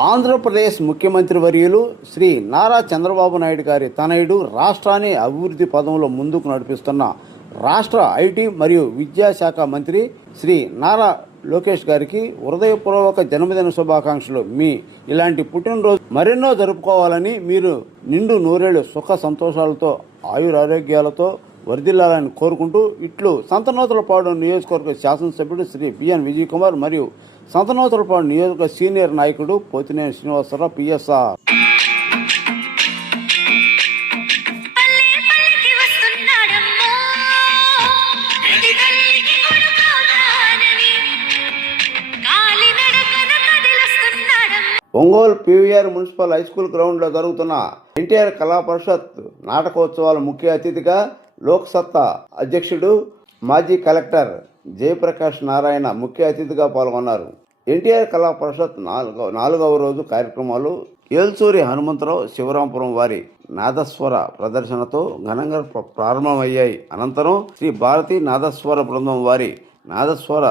ఆంధ్రప్రదేశ్ ముఖ్యమంత్రి వర్యులు శ్రీ నారా చంద్రబాబు నాయుడు గారి తనయుడు రాష్ట్రాన్ని అభివృద్ధి పదంలో ముందుకు నడిపిస్తున్న రాష్ట్ర ఐటీ మరియు విద్యాశాఖ మంత్రి శ్రీ నారా లోకేష్ గారికి హృదయపూర్వక జన్మదిన శుభాకాంక్షలు. మీ ఇలాంటి పుట్టినరోజు మరెన్నో జరుపుకోవాలని, మీరు నిండు నూరేళ్లు సుఖ సంతోషాలతో ఆయురారోగ్యాలతో వర్ధిల్లాలని కోరుకుంటూ ఇట్లు సంతనూతలపాడు నియోజకవర్గ శాసనసభ్యుడు శ్రీ బిఎన్ విజయ్ కుమార్ మరియు సంతనూతలపాడు నియోజక సీనియర్ నాయకుడు Pothineni Srinivasarao PSR. Ongole PVR municipal high school గ్రౌండ్లో జరుగుతున్న ఎన్టీఆర్ కళా పరిషత్ నాటకోత్సవాల ముఖ్య అతిథిగా లోక్సత్తా అధ్యక్షుడు మాజీ కలెక్టర్ జయప్రకాష్ నారాయణ ముఖ్య అతిథిగా పాల్గొన్నారు. ఎన్టీఆర్ కళా పరిషత్ నాలుగవ రోజు కార్యక్రమాలు ఏల్సూరి హనుమంతరావు శివరాంపురం వారి నాదస్వర ప్రదర్శనతో ఘనంగా ప్రారంభమయ్యాయి. అనంతరం శ్రీ భారతీ నాదస్వర బృందం వారి నాదస్వర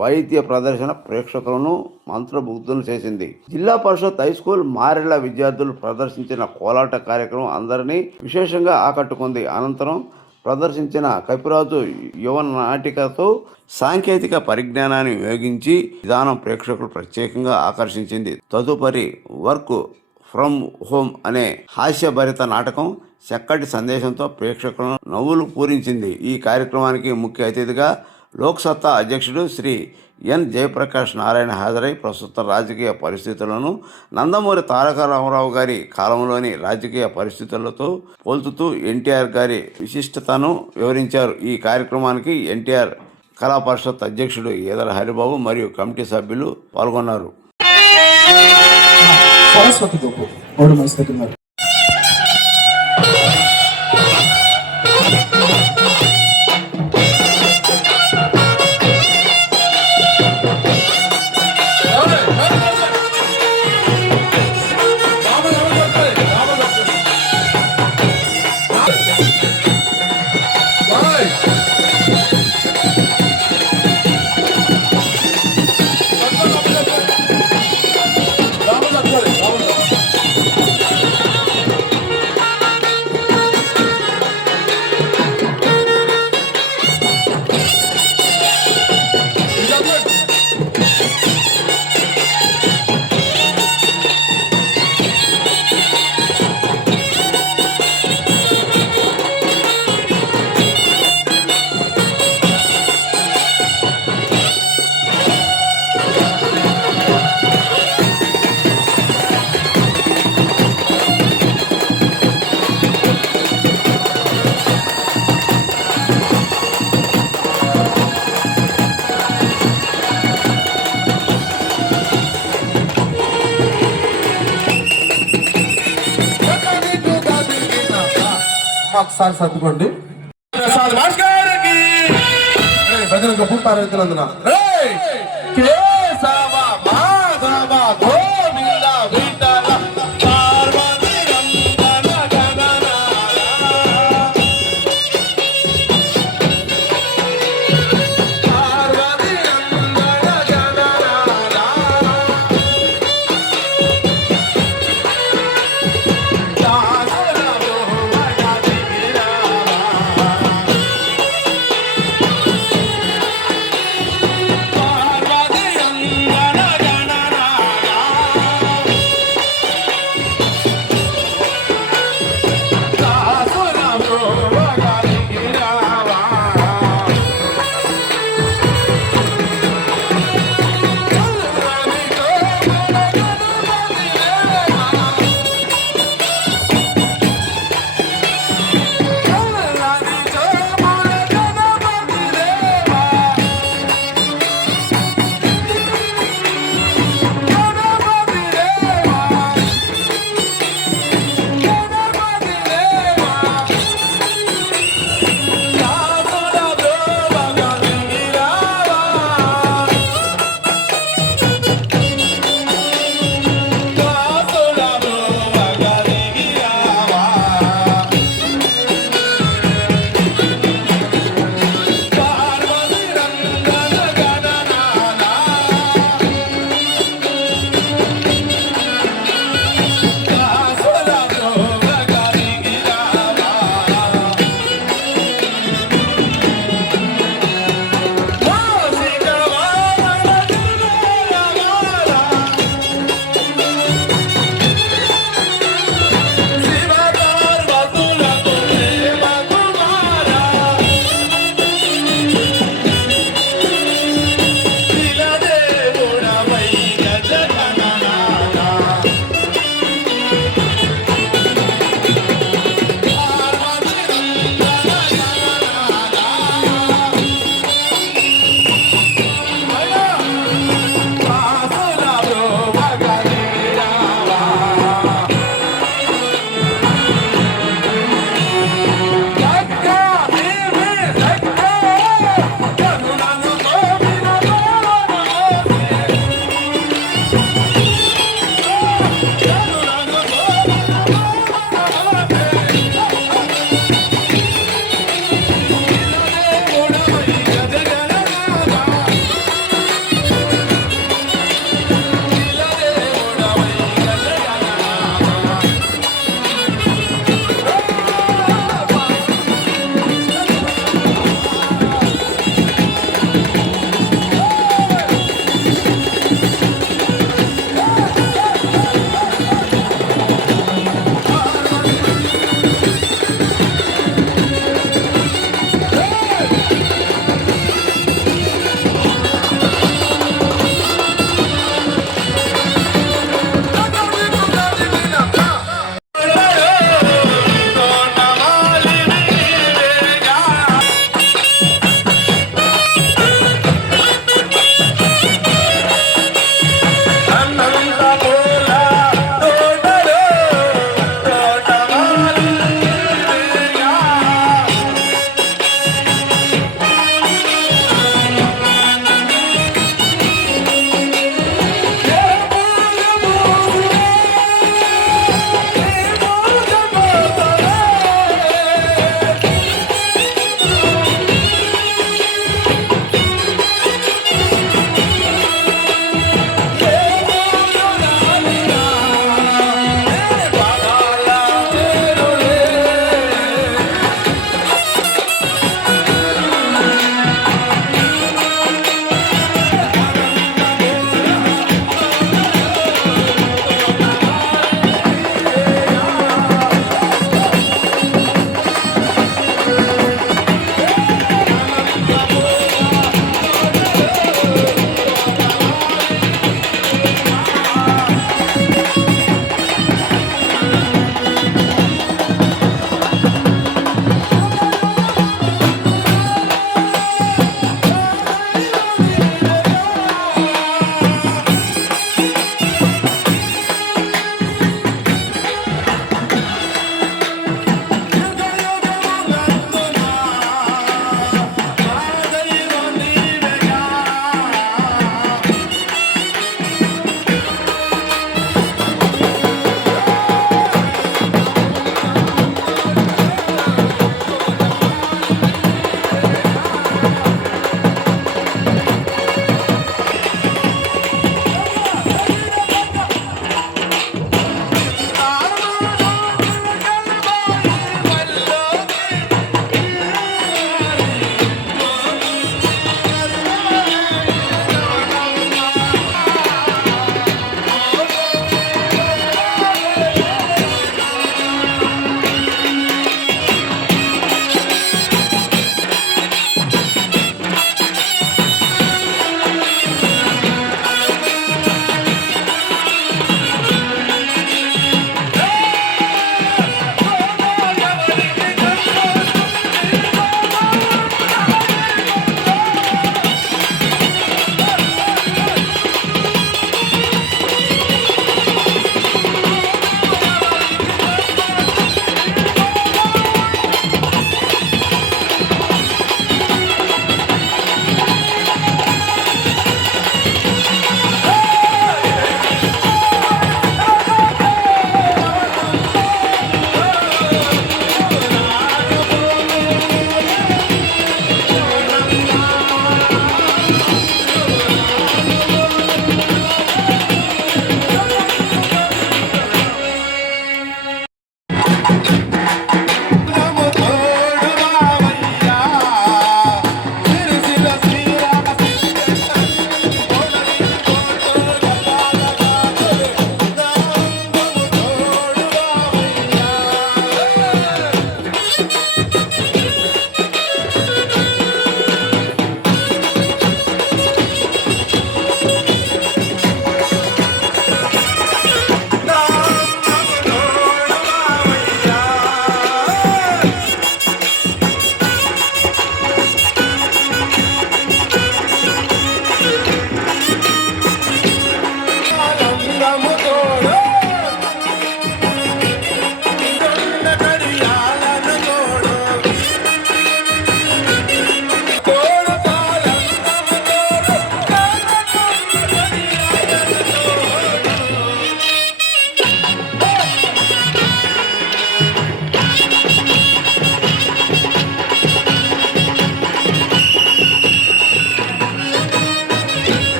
వైద్య ప్రదర్శన ప్రేక్షకులను మంత్రముగ్ధులను చేసింది. జిల్లా పరిషత్ హైస్కూల్ మారెళ్ల విద్యార్థులు ప్రదర్శించిన కోలాట కార్యక్రమం అందరినీ విశేషంగా ఆకట్టుకుంది. అనంతరం ప్రదర్శించిన కపిరాజు యువ నాటికతో సాంకేతిక పరిజ్ఞానాన్ని ఉపయోగించి విధానం ప్రేక్షకులు ప్రత్యేకంగా ఆకర్షించింది. తదుపరి వర్క్ ఫ్రమ్ హోమ్ అనే హాస్యభరిత నాటకం చక్కటి సందేశంతో ప్రేక్షకులను నవ్వులు పూరించింది. ఈ కార్యక్రమానికి ముఖ్య అతిథిగా లోక్సత్తా అధ్యక్షుడు శ్రీ ఎన్ జయప్రకాష్ నారాయణ హాజరై ప్రస్తుత రాజకీయ పరిస్థితులను, నందమూరి తారక రామారావు గారి కాలంలోని రాజకీయ పరిస్థితులతో పోల్చుతూ ఎన్టీఆర్ గారి విశిష్టతను వివరించారు. ఈ కార్యక్రమానికి ఎన్టీఆర్ కళా పరిషత్ అధ్యక్షుడు ఈదర హరిబాబు మరియు కమిటీ సభ్యులు పాల్గొన్నారు. ఒకసారి సర్దుకోండి. భజన గొప్ప పార్వతులందున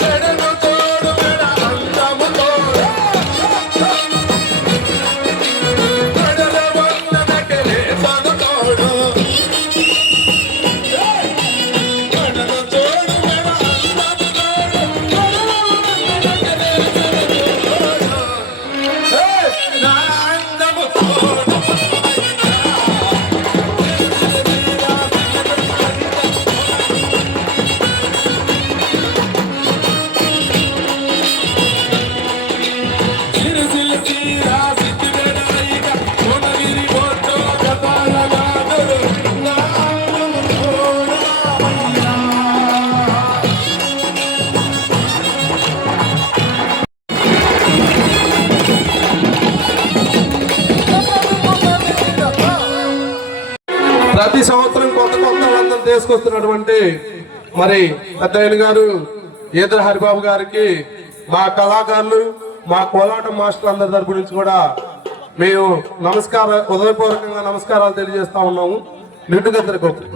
మెడను తోడు మెడ అందము తోడు మెడల వన్న నకలే తను తోడు మెడను తోడు మెడ అందము తోడు మెడల వన్న నకలే తను తోడు నా అందము తోడు సిరిసిల్ల తీరా సిద్ధిబెడాయిక కోనగిరి బొట్టు కపాల నాదుడు నా అందము తోడు రామయ్యా. ప్రతి సంవత్సరం కొత్త కొత్త వాళ్ళందరూ తీసుకొస్తున్నటువంటి మరి పెద్దయ్య గారు ఈదర హరిబాబు గారికి మా కళాకారులు మా కోలాటం మాస్టర్ అందరి తరపు నుంచి కూడా మేము హృదయపూర్వకంగా నమస్కారాలు తెలియజేస్తా ఉన్నాము. నిండుగా తిరగొచ్చు.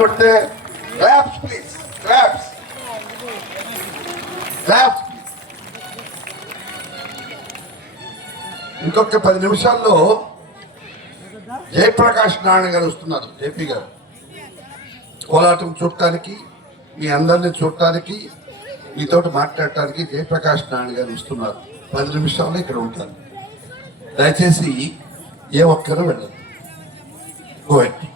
కొడితే క్లాప్స్ ప్లీజ్, క్లాప్స్, క్లాప్స్. ఇంకొక 10 నిమిషాల్లో జయప్రకాష్ నారాయణ గారు వస్తున్నారు. జేపీ గారు కోలాటం చూడటానికి, మీ అందరినీ చూడటానికి, మీతోటి మాట్లాడటానికి జయప్రకాష్ నారాయణ గారు వస్తున్నారు. 10 నిమిషాల్లో ఇక్కడ ఉంటారు. దయచేసి ఏ ఒక్కరూ వెళ్ళదు. గోయండి.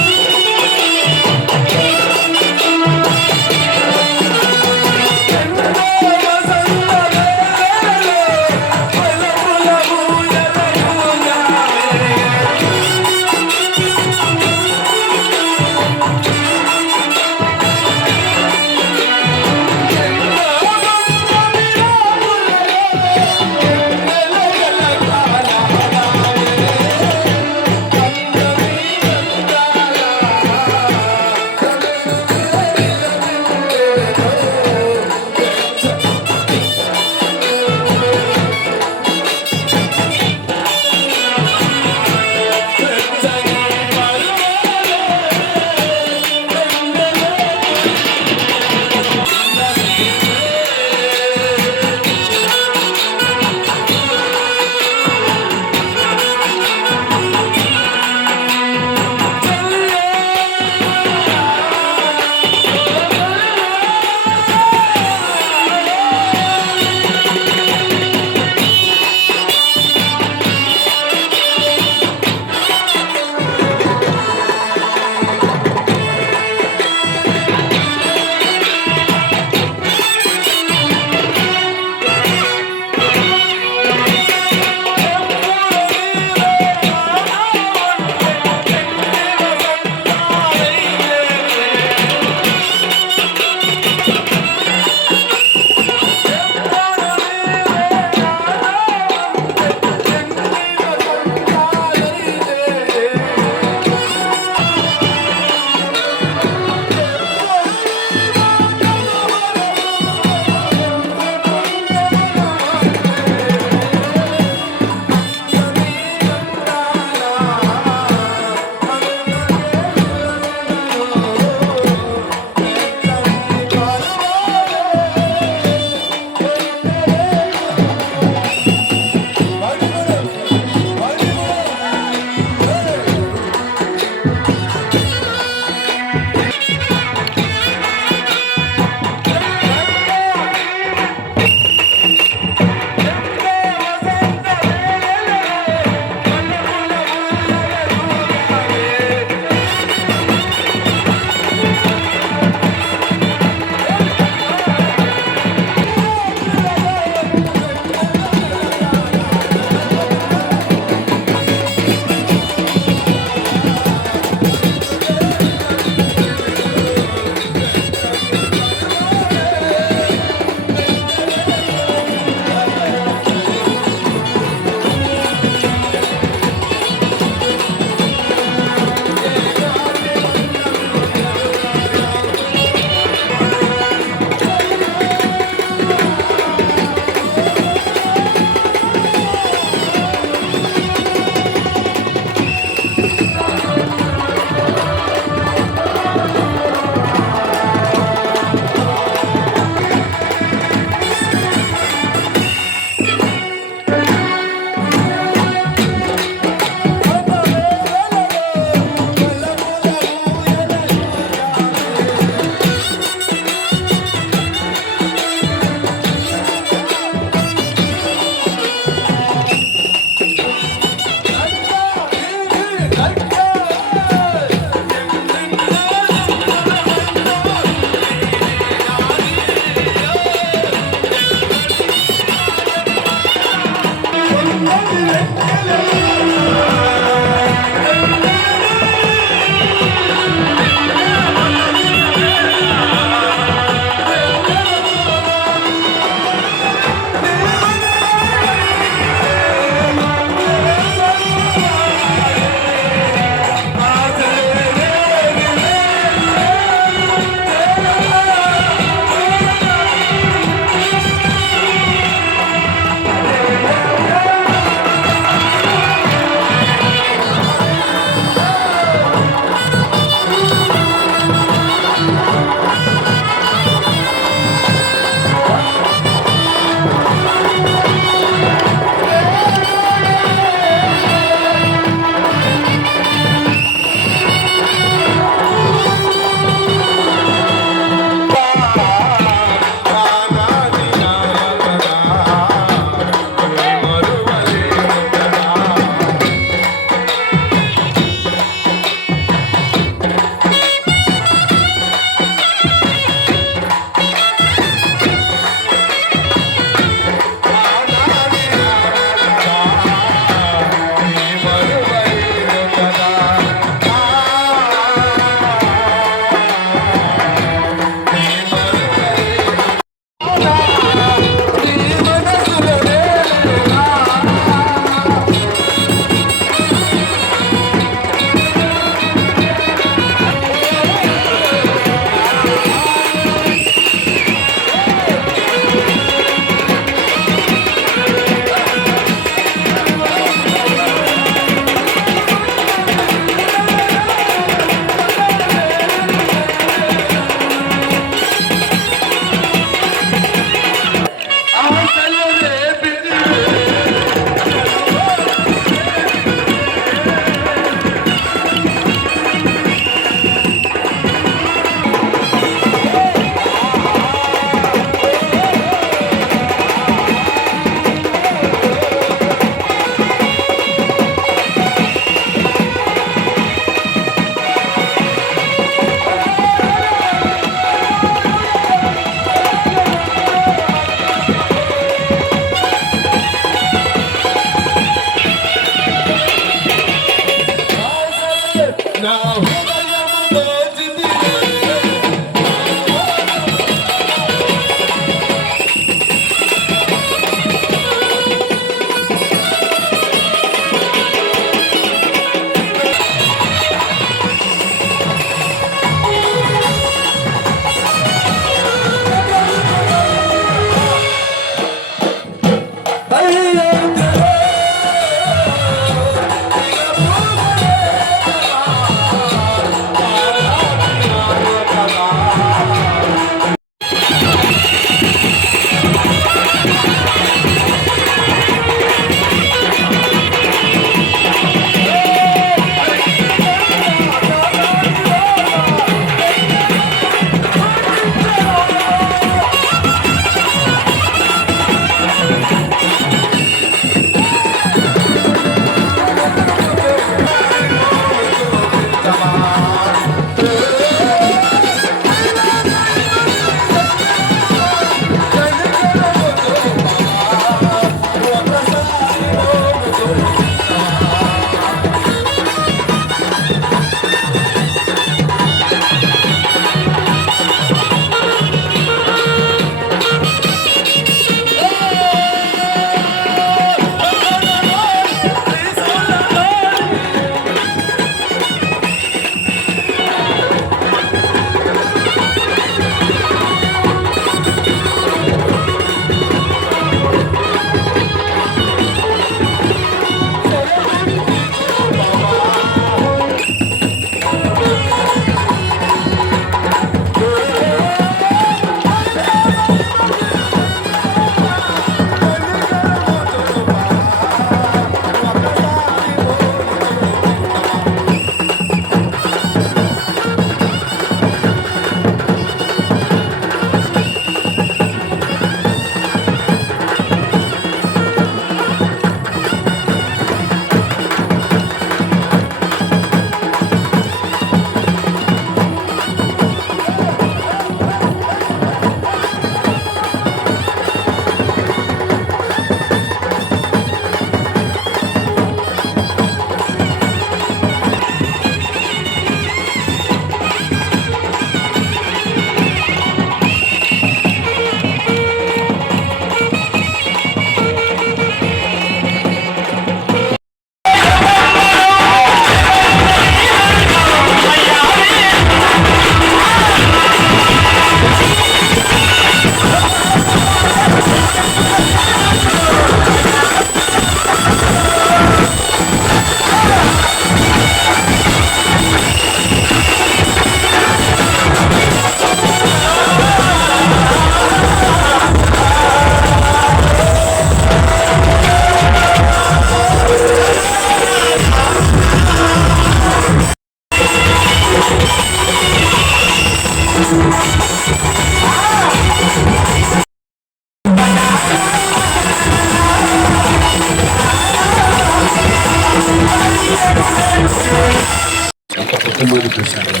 కుటుంబాన్ని చూశాను.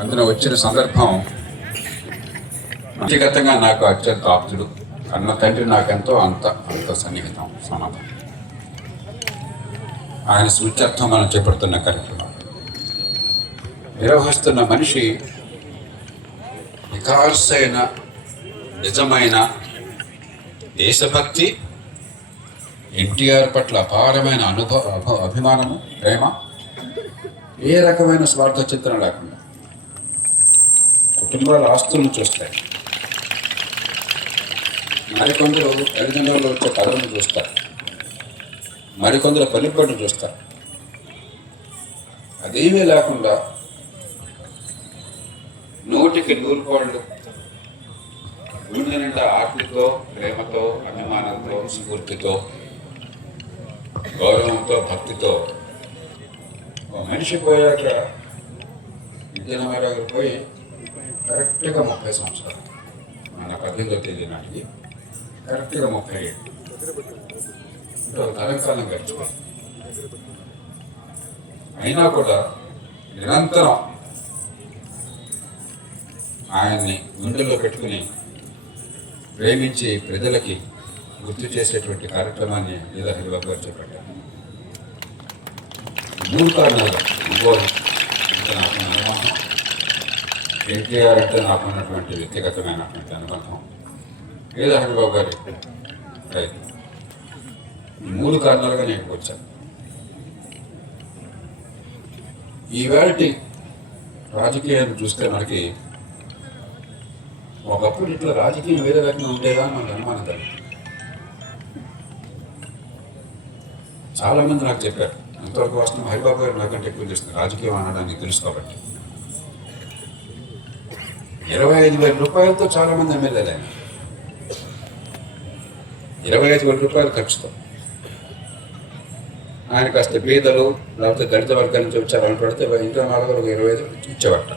అందులో వచ్చిన సందర్భం వ్యక్తిగతంగా నాకు అత్యంత ఆప్తుడు. అన్న తండ్రి నాకెంతో అంత సన్నిహితం సమాధానం. ఆయన సూచ్యార్థం మనం చేపడుతున్న కార్యక్రమం నిర్వహిస్తున్న మనిషి నిఖార్సైన నిజమైన దేశభక్తి, ఎన్టీఆర్ పట్ల అపారమైన అభిమానము, ప్రేమ, ఏ రకమైన స్వార్థ చిత్రం లేకుండా కుటుంబాల ఆస్తులను చూస్తాయి. మరికొందరు తల్లిదండ్రులు వచ్చే కథలను చూస్తారు, మరికొందరు పలుకుబడిని చూస్తారు. అదేమీ లేకుండా 100కి 100 పాళ్ళు గుండె నిండా ఆర్తితో, ప్రేమతో, అభిమానంతో, స్ఫూర్తితో, గౌరవంతో, భక్తితో మనిషి పోయాక విద్యానగర్ పోయి కరెక్ట్గా 30 సంవత్సరాలు, మన 18వ తేదీ నాటికి కరెక్ట్గా 37 తరంకాలం గడిచిపోయింది. అయినా కూడా నిరంతరం ఆయన్ని గుండెల్లో పెట్టుకుని ప్రేమించి ప్రజలకి గుర్తు చేసేటువంటి కార్యక్రమాన్ని లేదా హరిబాబు గారు చేపట్టారు. 3 కారణాలు. ఇంకోటి అంటే నాకున్న అనుబంధం, ఎన్టీఆర్ అంటే నాకున్నటువంటి వ్యక్తిగతమైనటువంటి అనుబంధం, లేదా హరిబాబు గారి ప్రయత్నం. ఈ 3 కారణాలుగా నేను వచ్చాను. ఈవేళ రాజకీయాన్ని చూస్తే మనకి ఒకప్పుడు ఇట్లా రాజకీయం వేరే రకంగా ఉండేదా అని మనకు అనుమానం కలిగింది. చాలా మంది నాకు చెప్పారు, అంతవరకు వాస్తవం హరిబాబు గారు నాకంటే ఎక్కువ చేస్తుంది రాజకీయం అనడానికి తెలుసు కాబట్టి. 25,000 రూపాయలతో చాలా మంది ఎమ్మెల్యేలు ఆయన, 25,000 రూపాయలు ఖర్చుతో. ఆయన కాస్త పేదలు లేకపోతే దళిత వర్గాల నుంచి వచ్చారని పడితే ఇంట్లో 425 ఇచ్చేవాట.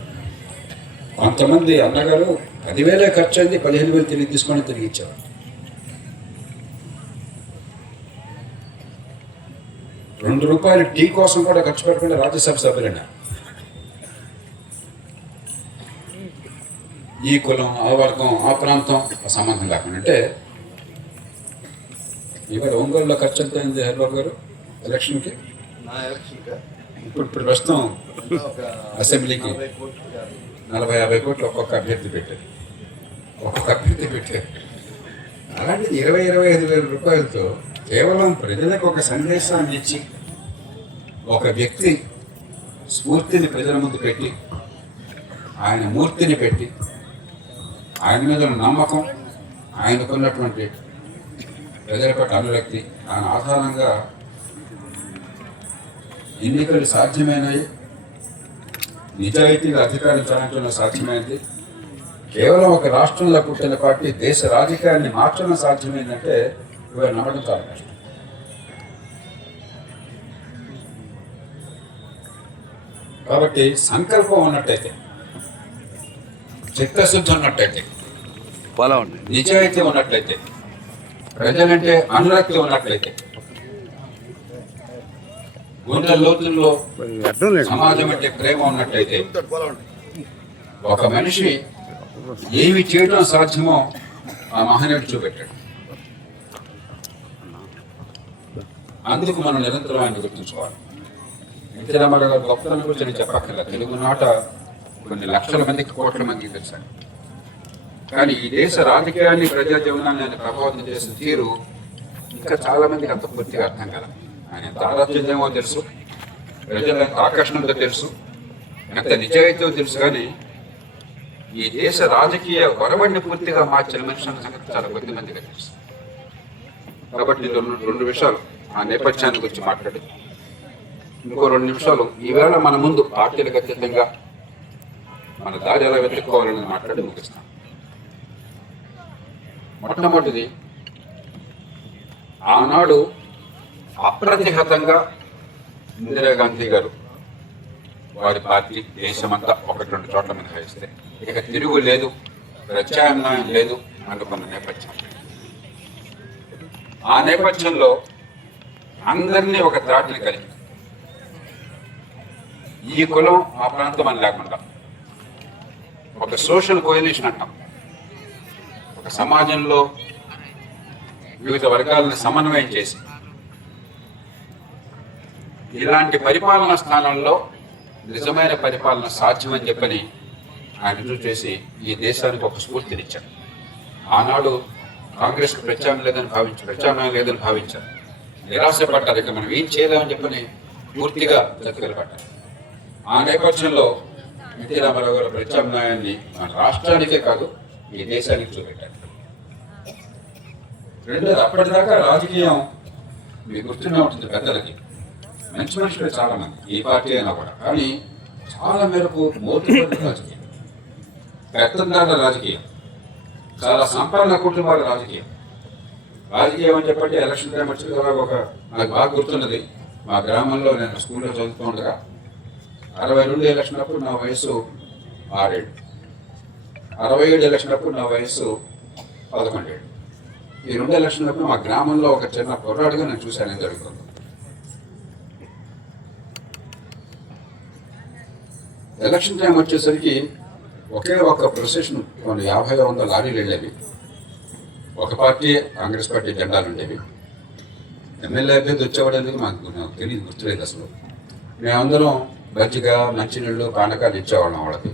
కొంతమంది అన్నగారు 10,000 ఖర్చు అయింది, 15,000 తిరిగి తీసుకొని తిరిగి ఇచ్చేవారు. ₹2 టీ కోసం కూడా ఖర్చు పెట్టకుండా రాజ్యసభ సభ్యులైన ఈ కులం, ఆ వర్గం, ఆ ప్రాంతం సంబంధం లేకుండా. అంటే ఇవాళ ఒంగోలులో ఖర్చు ఎంత అయింది హరిబాబు గారు ఎలక్షన్కి? ఇప్పుడు ప్రస్తుతం అసెంబ్లీకి 40-50 కోట్లు ఒక్కొక్క అభ్యర్థి పెట్టారు. అలాంటిది 20,000-25,000 రూపాయలతో కేవలం ప్రజలకు ఒక సందేశాన్ని ఇచ్చి, ఒక వ్యక్తి స్ఫూర్తిని ప్రజల ముందు పెట్టి, ఆయన మూర్తిని పెట్టి, ఆయన మీద ఉన్న నమ్మకం, ఆయనకున్నటువంటి ప్రజల పట్ల అనురక్తి, ఆయన ఆధారంగా ఎన్నికలు సాధ్యమైనవి, నిజాయితీగా అధికారం చాలించడం సాధ్యమైంది. కేవలం ఒక రాష్ట్రంలో పుట్టిన పార్టీ దేశ రాజకీయాన్ని మార్చడం సాధ్యమైందంటే ఇవాళ నమ్మడం చాలా కష్టం. కాబట్టి సంకల్పం ఉన్నట్టయితే, చిత్తశుద్ధి ఉన్నట్టయితే, నిజాయితీ ఉన్నట్లయితే, ప్రజలంటే అనురక్తి ఉన్నట్లయితే, గుండె లోతుల్లో సమాజం అంటే ప్రేమ ఉన్నట్లయితే, ఒక మనిషి ఏమి చేయడం సాధ్యమో ఆ మహనీయుడు చూపెట్టాడు. అందుకు మనం నిరంతరం ఆయన గుర్తుంచుకోవాలి. ఎన్టీఆర్ గారు గొప్పతనం గురించి నేను చెప్పక్కర్లా. తెలుగునాట కొన్ని లక్షల మందికి, కోట్ల మందికి తెలుసాను. కానీ ఈ దేశ రాజకీయాన్ని, ప్రజా జీవనాన్ని ఆయన ప్రభావితం చేసిన తీరు ఇంకా చాలా మందికి అంత పూర్తిగా అర్థం కదా. ఆయన ఎంత ఆలోచించేమో తెలుసు, ప్రజల ఎంత ఆకర్షణతో తెలుసు, ఎంత నిజాయితీతో తెలుసు. కానీ ఈ దేశ రాజకీయ వరవడిని పూర్తిగా మార్చిన మనిషి అన్న సంగతి చాలా కొద్ది మందిగా తెలుసు. కాబట్టి రెండు విషయాలు ఆ నేపథ్యాన్ని గురించి మాట్లాడి ఇంకో 2 నిమిషాలు ఈవేళ మన ముందు పార్టీలకు అతీతంగా మన దారి ఎలా వెతుక్కోవాలని మాట్లాడి ముగిస్తాం. మొట్టమొదటిది, ఆనాడు అప్రతిహతంగా ఇందిరాగాంధీ గారు వారి పార్టీ దేశమంతా 1-2 చోట్ల మినహాయిస్తే ఇక తిరుగు లేదు, ప్రత్యామ్నాయం లేదు అనుకున్న నేపథ్యం. ఆ నేపథ్యంలో అందరినీ ఒక త్రాటిని కలిగి ఈ కులం ఆ ప్రాంతం అని లేకుండా ఒక సోషల్ కోయలేషన్ అంటాం, ఒక సమాజంలో వివిధ వర్గాలను సమన్వయం చేసి ఇలాంటి పరిపాలనా స్థానంలో నిజమైన పరిపాలన సాధ్యమని చెప్పని ఆయన రుజువు చేసి ఈ దేశానికి ఒక స్ఫూర్తినిచ్చారు. ఆనాడు కాంగ్రెస్కు ప్రత్యామ్నాయం లేదని భావించారు, నిరాశపడ్డారు. ఇక మనం ఏం చేయలేమని చెప్పని పూర్తిగా చతికిల పడ్డారు. ఆ నేపథ్యంలో ఎన్టీ రామారావు గారు ప్రత్యామ్నాయాన్ని మన రాష్ట్రానికే కాదు ఈ దేశానికి చూపెట్టారు. రెండోది, అప్పటిదాకా రాజకీయం మీకు గుర్తున్నా ఉంటుంది, పెద్దలకి మంచి మనుషులు చాలా మంది ఈ పార్టీ అయినా కూడా, కానీ చాలా మేరకు మోతుబడి రాజకీయం, పెత్తందారుల రాజకీయం, చాలా సంపన్న కుటుంబాల రాజకీయం. రాజకీయం అని చెప్పండి ఎలక్షన్ టైం వచ్చిన తర్వాత నాకు బాగా గుర్తున్నది, మా గ్రామంలో నేను స్కూల్లో చదువుతూ ఉండగా 62 ఎలక్షన్ అప్పుడు నా వయసు 6 ఏళ్ళు, 67 ఎలక్షన్ అప్పుడు నా వయసు 11 ఏళ్ళు. ఈ 2 ఎలక్షన్ అప్పుడు మా గ్రామంలో ఒక చిన్న పొరాడుగా నేను చూశాను ఏం జరుగుతుంది. ఎలక్షన్ టైం వచ్చేసరికి ఒకే ఒక ప్రొసెషన్ 50-100 లారీలు వెళ్ళేవి. ఒక పార్టీ కాంగ్రెస్ పార్టీ జెండాలు ఉండేవి. ఎమ్మెల్యే అభ్యర్థి వచ్చేవాడనేది మాకు తెలియదు, గుర్తులేదు అసలు. మేమందరం మజ్జిగ, మంచినీళ్ళు, పానకాలు ఇచ్చేవాళ్ళం, వాళ్ళకి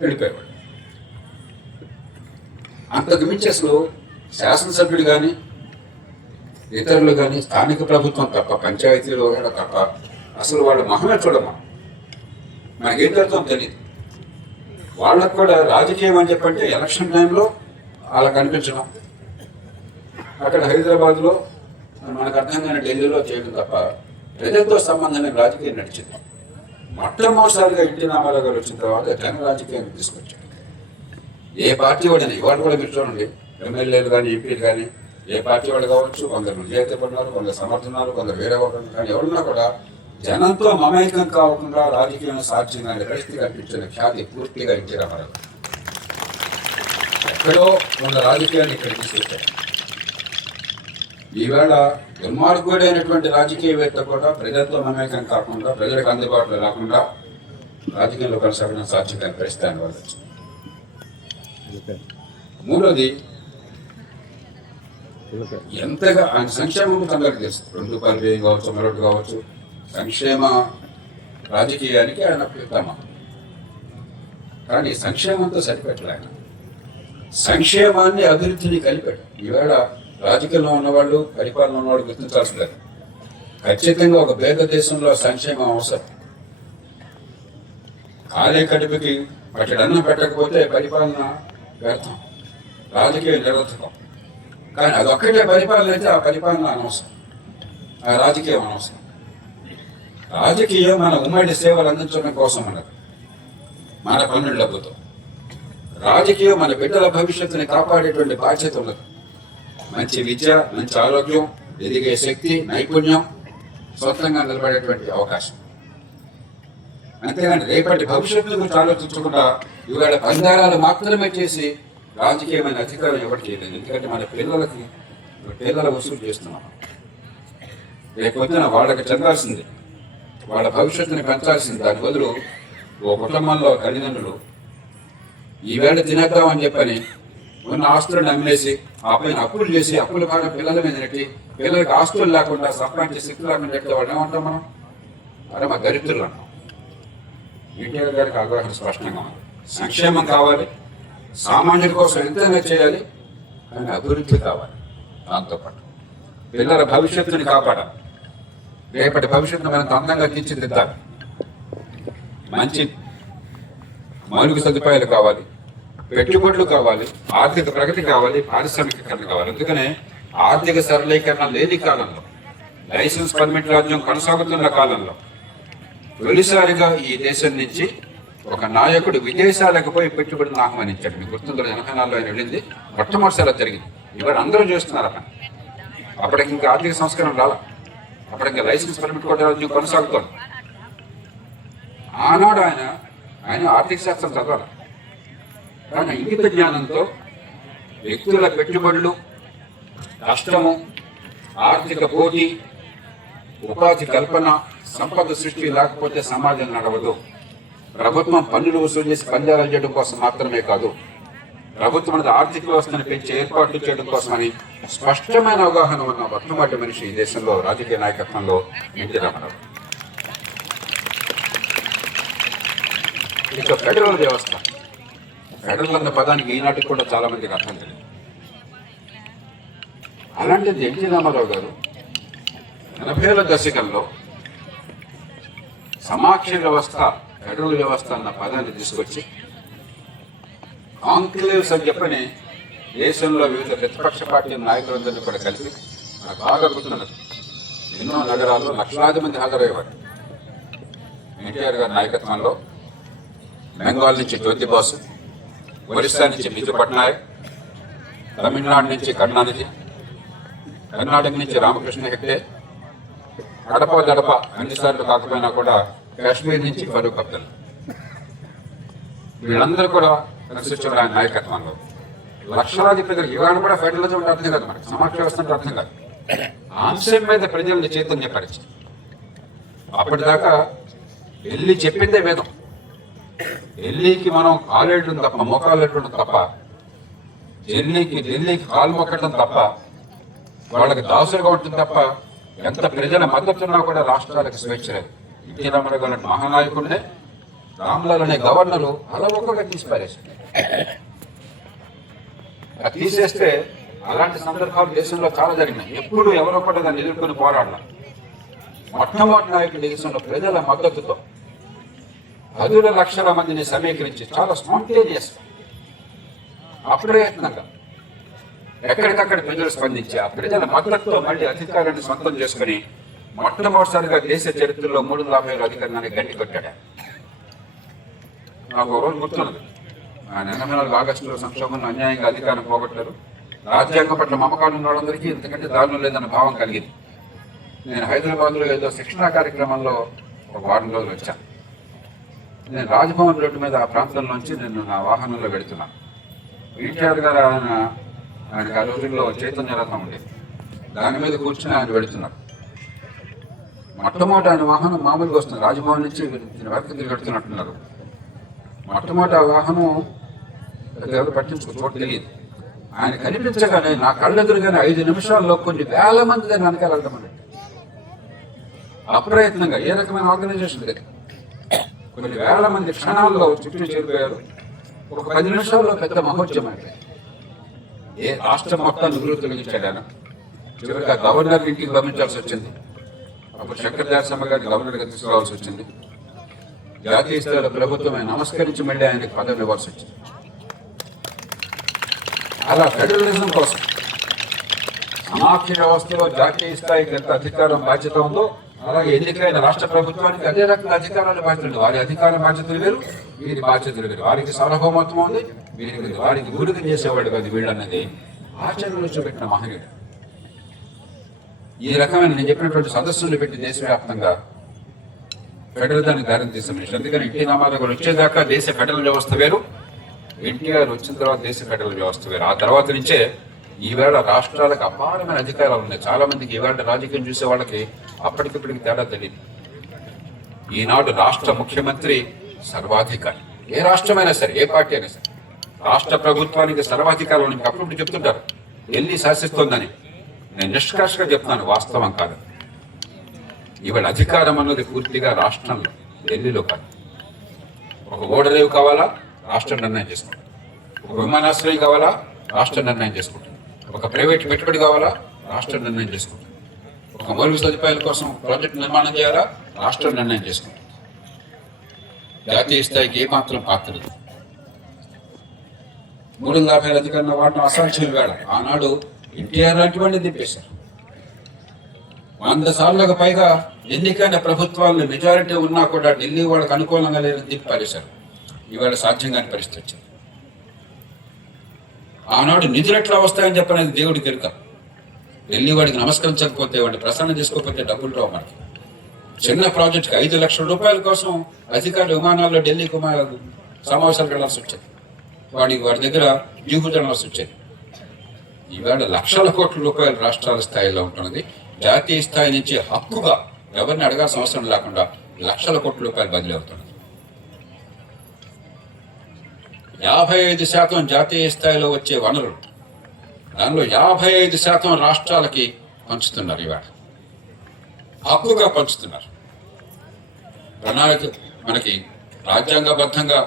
వెళ్ళిపోయేవాళ్ళు. అంతకు మించి అసలు శాసనసభ్యుడు కానీ ఇతరులు కానీ స్థానిక ప్రభుత్వం తప్ప, పంచాయతీలు తప్ప అసలు వాళ్ళ మహమే చూడమా, మనకేం జరుగుతుందో తెలియదు. వాళ్ళకు కూడా రాజకీయం అని చెప్పంటే ఎలక్షన్ టైంలో అలా కనిపించడం, అక్కడ హైదరాబాద్లో మనకు అర్థం కాని ఢిల్లీలో చేయడం తప్ప ప్రజలతో సంబంధమైన రాజకీయం నడిచింది. మొట్టమొదటిసారిగా ఎన్టీ రామారావు గారు వచ్చిన తర్వాత జన రాజకీయాన్ని తీసుకొచ్చారు. ఏ పార్టీ వాడిని ఇవాళ కూడా మీరు చూడండి, ఎమ్మెల్యేలు కానీ ఎంపీలు కానీ ఏ పార్టీ వాళ్ళు కావచ్చు, కొందరు విజేత పడినారు, కొందరు సమర్థున్నారు, కొందరు వేరే వాళ్ళు, కానీ ఎవరున్నా కూడా జనంతో మమేకం కాకుండా రాజకీయం సాధ్యం అనే పరిస్థితి కల్పించిన ఖ్యాతి పూర్తిగా ఎన్టీ రామారావు. ఎక్కడో ఉన్న రాజకీయాన్ని ఇక్కడ తీసుకొచ్చారు. ఈవేళ దుర్మార్గుడైనటువంటి రాజకీయవేత్త కూడా ప్రజలతో మమేకం కాకుండా, ప్రజలకు అందుబాటులో రాకుండా రాజకీయంలో కొనసాగడం సాధ్యం కాని పరిస్థితి అని వాళ్ళు వచ్చింది. మూడోది, ఎంతగా ఆయన సంక్షేమం అందరికి తెలుసు, 2 రూపాయలు వ్యయం కావచ్చు, మరొకటి కావచ్చు, సంక్షేమ రాజకీయానికి ఆయన ప్రీతమ. కానీ సంక్షేమంతో సరిపెట్టలే ఆయన, సంక్షేమాన్ని అభివృద్ధిని కలిపాడు. ఈవేళ రాజకీయంలో ఉన్నవాళ్ళు, పరిపాలన ఉన్నవాళ్ళు గుర్తించాల్సింది, ఖచ్చితంగా ఒక పేద దేశంలో సంక్షేమం అవసరం. ఖాళీ కడుపుకి పట్టడన్నం పెట్టకపోతే పరిపాలన వ్యర్థం, రాజకీయ నిరర్థకం. కానీ అదొక్కటే పరిపాలన అయితే ఆ పరిపాలన అనవసరం, ఆ రాజకీయం అనవసరం. రాజకీయం మన ఉమ్మడి సేవలు అందించడం కోసం అన్నది, మన పన్నుల డబ్బుతో. రాజకీయం మన బిడ్డల భవిష్యత్తుని కాపాడేటువంటి బాధ్యత ఉన్నది. మంచి విద్య, మంచి ఆరోగ్యం, ఎదిగే శక్తి, నైపుణ్యం, స్వతంగా నిలబడేటువంటి అవకాశం. అంతేగాని రేపటి భవిష్యత్తు గురించి ఆలోచించకుండా ఇవాళ పందారాలు మాత్రమే చేసి రాజకీయమైన అధికారం ఎవరు చేయలేదు. ఎందుకంటే మన పిల్లల వసూలు చేస్తున్నాం. రేపొద్దున వాళ్ళకి చెందాల్సింది, వాళ్ళ భవిష్యత్తుని పెంచాల్సింది. దాని బదులు ఓ కుటుంబంలో తల్లిదండ్రులు ఈవేళ తినేద్దామని చెప్పని ఉన్న ఆస్తులను అమ్మేసి, ఆ పైన అప్పులు చేసి, అప్పుల భాగం పిల్లల మీద నెట్టి, పిల్లలకి ఆస్తులు లేకుండా, సంపాదించే శక్తి లేకుండా నెట్టే వాళ్ళు ఏమంటాం మనం? అరే మా దరిద్రులు అన్నాం. ఎన్టీఆర్ గారికి అవగాహన స్పష్టంగా ఉంది. సంక్షేమం కావాలి, సామాన్యుల కోసం ఎంతైనా చేయాలి, కానీ అభివృద్ధి కావాలి. దాంతోపాటు పిల్లల భవిష్యత్తుని కాపాడాలి, రేపటి భవిష్యత్తును మనం అందంగా తీర్చిదిద్దాలి. మంచి మౌలిక సదుపాయాలు కావాలి, పెట్టుబడులు కావాలి, ఆర్థిక ప్రగతి కావాలి, పారిశ్రామికీకరణ కావాలి. అందుకనే ఆర్థిక సరళీకరణ లేని కాలంలో, లైసెన్స్ పర్మిట్ రాజ్యం కొనసాగుతున్న కాలంలో తొలిసారిగా ఈ దేశం నుంచి ఒక నాయకుడు విదేశాలకు పోయి పెట్టుబడులను ఆహ్వానించాడు. మీకు గుర్తుందో 84లో ఆయన వెళ్ళింది మొట్టమొదటిసారి జరిగింది. ఇవాళ అందరూ చేస్తున్నారు అక్కడ. అప్పటికి ఇంకా ఆర్థిక సంస్కరణ రాల, అప్పటికి లైసెన్స్ పర్మిట్ కూడా రాజ్యం కొనసాగుతోంది. ఆనాడు ఆయన ఆర్థిక శాస్త్రం చదవాలి, కానీ ఇంగిత జ్ఞానంతో వ్యక్తుల పెట్టుబడులు, నష్టము, ఆర్థిక పోటీ, ఉపాధి కల్పన, సంపద సృష్టి లేకపోతే సమాజం నడవదు. ప్రభుత్వం పన్నులు వసూలు చేసి పంజారాలు చేయడం కోసం మాత్రమే కాదు, ప్రభుత్వం అనేది ఆర్థిక వ్యవస్థను పెంచే ఏర్పాట్లు చేయడం కోసమని స్పష్టమైన అవగాహన ఉన్న మొట్టమొదటి మనిషి ఈ దేశంలో రాజకీయ నాయకత్వంలో ఎన్టీ రామారావు. ఇక ఫెడరల్ వ్యవస్థ, ఫెడరల్ అన్న పదానికి ఈనాటికి కూడా చాలా మందికి అర్థం తెలియదు. అలాంటిది ఎన్టీ రామారావు గారు 80ల దశకంలో సమాఖ్య వ్యవస్థ, ఫెడరల్ వ్యవస్థ అన్న పదాన్ని తీసుకొచ్చి కాంక్లేవ్స్ అని చెప్పని దేశంలో వివిధ ప్రతిపక్ష పార్టీ నాయకులందరినీ కూడా కలిపి, నాకు బాగా గుర్తున్నది, ఎన్నో నగరాల్లో లక్షలాది మంది హాజరయ్యేవారు. ఎన్టీఆర్ గారి నాయకత్వంలో బెంగాల్ నుంచి జ్యోతి బాసు, ఒరిస్సా నుంచి బిజు పట్నాయక్, తమిళనాడు నుంచి కరుణానిధి, కర్ణాటక నుంచి రామకృష్ణ హెగ్డే, గడప గడప అన్నిసార్లు కాకపోయినా కూడా కాశ్మీర్ నుంచి ఫరూక్ అబ్దుల్, వీళ్ళందరూ కూడా కనిపించారు ఆయన నాయకత్వంలో. లక్షలాది ప్రజలు ఇవాళ కూడా ఫెడరలిజం అంటే అర్థం కాదు, మనకి సమాఖ్య వ్యవస్థ అంటే అర్థం కాదు. అంశం మీద ప్రజల్ని చైతన్యపరిచి, అప్పటిదాకా ఢిల్లీ చెప్పిందే వేదం, ఢిల్లీకి మనం కాలేయడం తప్ప, మోకాలు ఎట్టడం తప్ప, ఢిల్లీకి కాలు మొక్కడం తప్ప, వాళ్ళకి దాసులుగా ఉంటుంది తప్ప, ఎంత ప్రజల మద్దతున్నా కూడా రాష్ట్రాలకు స్వేచ్ఛ లేదు. ఎన్టీ రామారావు గారి మహానాయకుడినే రామ్లాల్ అనే గవర్నరు అలవోకగా తీసి పారేశారు. అది తీసేస్తే అలాంటి సందర్భాలు దేశంలో చాలా జరిగినాయి. ఎప్పుడు ఎవరో కూడా దాన్ని ఎదుర్కొని పోరాడాలి. మొట్టమొదటి నాయకుడి దేశంలో ప్రజల మద్దతుతో 10 లక్షల మందిని సమీకరించి చాలా స్పాంటేనియస్, అప్రయత్నంగా ఎక్కడికక్కడ ప్రజలు స్పందించి ఆ ప్రజల మద్దతుతో మళ్ళీ అధికారాన్ని సొంతం చేసుకుని మొట్టమొదటిసారిగా దేశ చరిత్రలో 350 అధికారాన్ని గండి కొట్టాడు. నాకు రోజు గుర్తున్నది, 84 ఆగస్టులో సంక్షోభంలో అన్యాయంగా అధికారం పోగొట్టారు. రాజ్యాంగం పట్ల మమకారం ఉన్న వాళ్ళందరికీ ఇంతకంటే దారుణం లేదన్న భావం కలిగింది. నేను హైదరాబాద్లో ఏదో శిక్షణా కార్యక్రమంలో ఒక వారం రోజులు వచ్చాను. నేను రాజ్భవన్ రోడ్డు మీద ఆ ప్రాంతంలోంచి నేను నా వాహనంలో వెళుతున్నాను. ఎన్టీఆర్ గారు ఆయనకు ఆ రోజుల్లో చైతన్య రథం ఉండేది, దాని మీద కూర్చుని ఆయన వెళుతున్నారు. మొట్టమొదటి ఆయన వాహనం మామూలుగా వస్తుంది, రాజ్భవన్ నుంచి వెనక్కి తిరిగి వెళుతున్నట్టున్నారు. మొట్టమొదటి ఆ వాహనం ఎవరు పట్టించుకో చోటు తెలియదు. ఆయన కనిపించగానే నా కళ్ళెదురుగానే 5 నిమిషాల్లో కొన్ని వేల మంది దాన్ని వెనకాల వెళ్ళడం అనేది అప్రయత్నంగా, ఏ రకమైన ఆర్గనైజేషన్ లేదు, కొన్ని వేల మంది క్షణాల్లో చుట్టూ చేరిపోయారు. ఒక 10 నిమిషాల్లో పెద్ద మహోద్యమం అయిపోయింది. ఏ రాష్ట్రం మొత్తాన్ని నివృత్తించాడు ఆయన. చివరిగా గవర్నర్ ఇంటికి పంపించాల్సి వచ్చింది. అప్పుడు శంకర్ దాసమ్మ గారిని గవర్నర్గా తీసుకురావాల్సి వచ్చింది. జాతీయ స్థాయిలో ప్రభుత్వం ఆయన నమస్కరించి మళ్ళీ ఆయనకి పదవి ఇవ్వాల్సి వచ్చింది. అలా ఫెడరలిజం కోసం సమాఖ్య వ్యవస్థలో జాతీయ స్థాయికి ఎంత అధికారం బాధ్యత ఉందో, అలాగే ఎన్నికైన రాష్ట్ర ప్రభుత్వానికి అదే రకంగా అధికారాలు బాధ్యతలు. వారి అధికార బాధ్యతలు వేరు, వీరి బాధ్యతలు వేరు. వారికి సార్వభౌమత్వం ఉంది, వారికి ఊరికం చేసేవాడు కాదు వీళ్ళన్నది ఆచరణలో చూపెట్టిన మహనీయుడు. ఈ రకమైన నేను చెప్పినటువంటి సదస్సులు పెట్టి దేశవ్యాప్తంగా ఫెడరలిజానికి దారిని తీసిన మనిషి. అందుకని ఎన్టీ రామారావు గారు వచ్చేదాకా దేశ ఫెడరల్ వ్యవస్థ వేరు, ఎన్టీఆర్ వచ్చిన తర్వాత దేశ ఫెడరల్ వ్యవస్థ వేరు. ఆ తర్వాత నుంచే ఈవేళ రాష్ట్రాలకు అపారమైన అధికారాలు ఉన్నాయి. చాలా మందికి ఈవేళ రాజకీయం చూసే వాళ్ళకి అప్పటికిప్పటికి తేడా తెలియదు. ఈనాడు రాష్ట్ర ముఖ్యమంత్రి సర్వాధికారి, ఏ రాష్ట్రమైనా సరే, ఏ పార్టీ అయినా సరే, రాష్ట్ర ప్రభుత్వానికి సర్వాధికారం అని అప్పుడు చెప్తుంటారు ఢిల్లీ శాసిస్తోందని. నేను నిష్కర్షగా చెప్తున్నాను, వాస్తవం కాదు. ఇవాళ అధికారం అన్నది పూర్తిగా రాష్ట్రంలో, ఢిల్లీలో కాదు. ఒక ఓడరేవు కావాలా, రాష్ట్రం నిర్ణయం చేసుకుంటాం. ఒక విమానాశ్రయం కావాలా, రాష్ట్రం నిర్ణయం చేసుకుంటాం. ఒక ప్రైవేట్ పెట్టుబడి కావాలా, రాష్ట్రం నిర్ణయం చేసుకుంటాం. ఒక మౌలిక సదుపాయాల కోసం ప్రాజెక్టు నిర్మాణం చేయాలా, రాష్ట్రం నిర్ణయం చేసుకుంటాం. జాతీయ స్థాయికి ఏమాత్రం పాత్ర లేదు. 350 అధికారుల వాటిని అసాధ్యం వేళ ఆనాడు ఎన్టీఆర్ లాంటి వాడిని దింపేశారు. 100 సార్లకు పైగా ఎన్నికైన ప్రభుత్వాలు మెజారిటీ ఉన్నా కూడా ఢిల్లీ వాళ్ళకి అనుకూలంగా లేని దింపి పారేశారు. ఇవాళ సాధ్యం కాని పరిస్థితి వచ్చింది. ఆనాడు నిధులు ఎట్లా వస్తాయని చెప్పనేది దేవుడికి ఎరుక. ఢిల్లీ వాడికి నమస్కరించకపోతే వాడిని ప్రసన్న చేసుకోకపోతే డబ్బులు రావు. మనకి చిన్న ప్రాజెక్టుకి 5 లక్షల రూపాయల కోసం అధికారులు విమానాల్లో ఢిల్లీకి సమావేశాలకు వెళ్లాల్సి వచ్చేది. వాడి దగ్గర డ్యూటీ వెళ్లాల్సి వచ్చేది. ఈవేళ లక్షల కోట్ల రూపాయలు రాష్ట్రాల స్థాయిలో ఉంటున్నది. జాతీయ స్థాయి నుంచి హక్కుగా ఎవరిని అడగాల్సిన అవసరం లేకుండా లక్షల కోట్ల రూపాయలు బదిలీ అవుతున్నది. 55% జాతీయ స్థాయిలో వచ్చే వనరులు, దానిలో 55% రాష్ట్రాలకి పంచుతున్నారు. ఇవాళ హక్కుగా పంచుతున్నారు. ప్రణాళిక మనకి రాజ్యాంగబద్ధంగా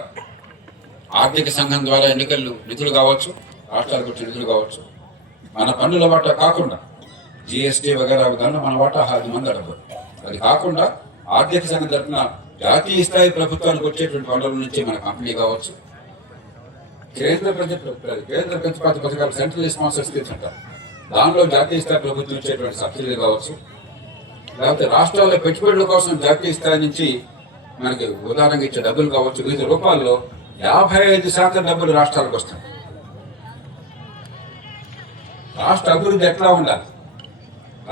ఆర్థిక సంఘం ద్వారా ఎన్నికలు నిధులు కావచ్చు, రాష్ట్రాలకు వచ్చే నిధులు కావచ్చు. మన పన్నుల వాటా కాకుండా జిఎస్టీ వగైరా విధానం మన వాటా 10 మంది అడగదు. అది కాకుండా ఆర్థిక సంఘం తరఫున జాతీయ స్థాయి ప్రభుత్వానికి వచ్చేటువంటి వనరుల నుంచి మన కంపెనీ కావచ్చు, కేంద్ర ప్రతిపాదిత పథకాలు సెంట్రల్ స్పాన్సర్ స్కీమ్స్ అంటారు, దానిలో జాతీయ స్థాయి ప్రభుత్వం ఇచ్చేటువంటి సబ్సిడీలు కావచ్చు, లేకపోతే రాష్ట్రాల్లో పెట్టుబడుల కోసం జాతీయ స్థాయి నుంచి మనకి ఉదాహరణగా ఇచ్చే డబ్బులు కావచ్చు. వివిధ రూపాల్లో 55% డబ్బులు రాష్ట్రాలకు వస్తాయి. రాష్ట్ర అభివృద్ధి ఎట్లా ఉండాలి,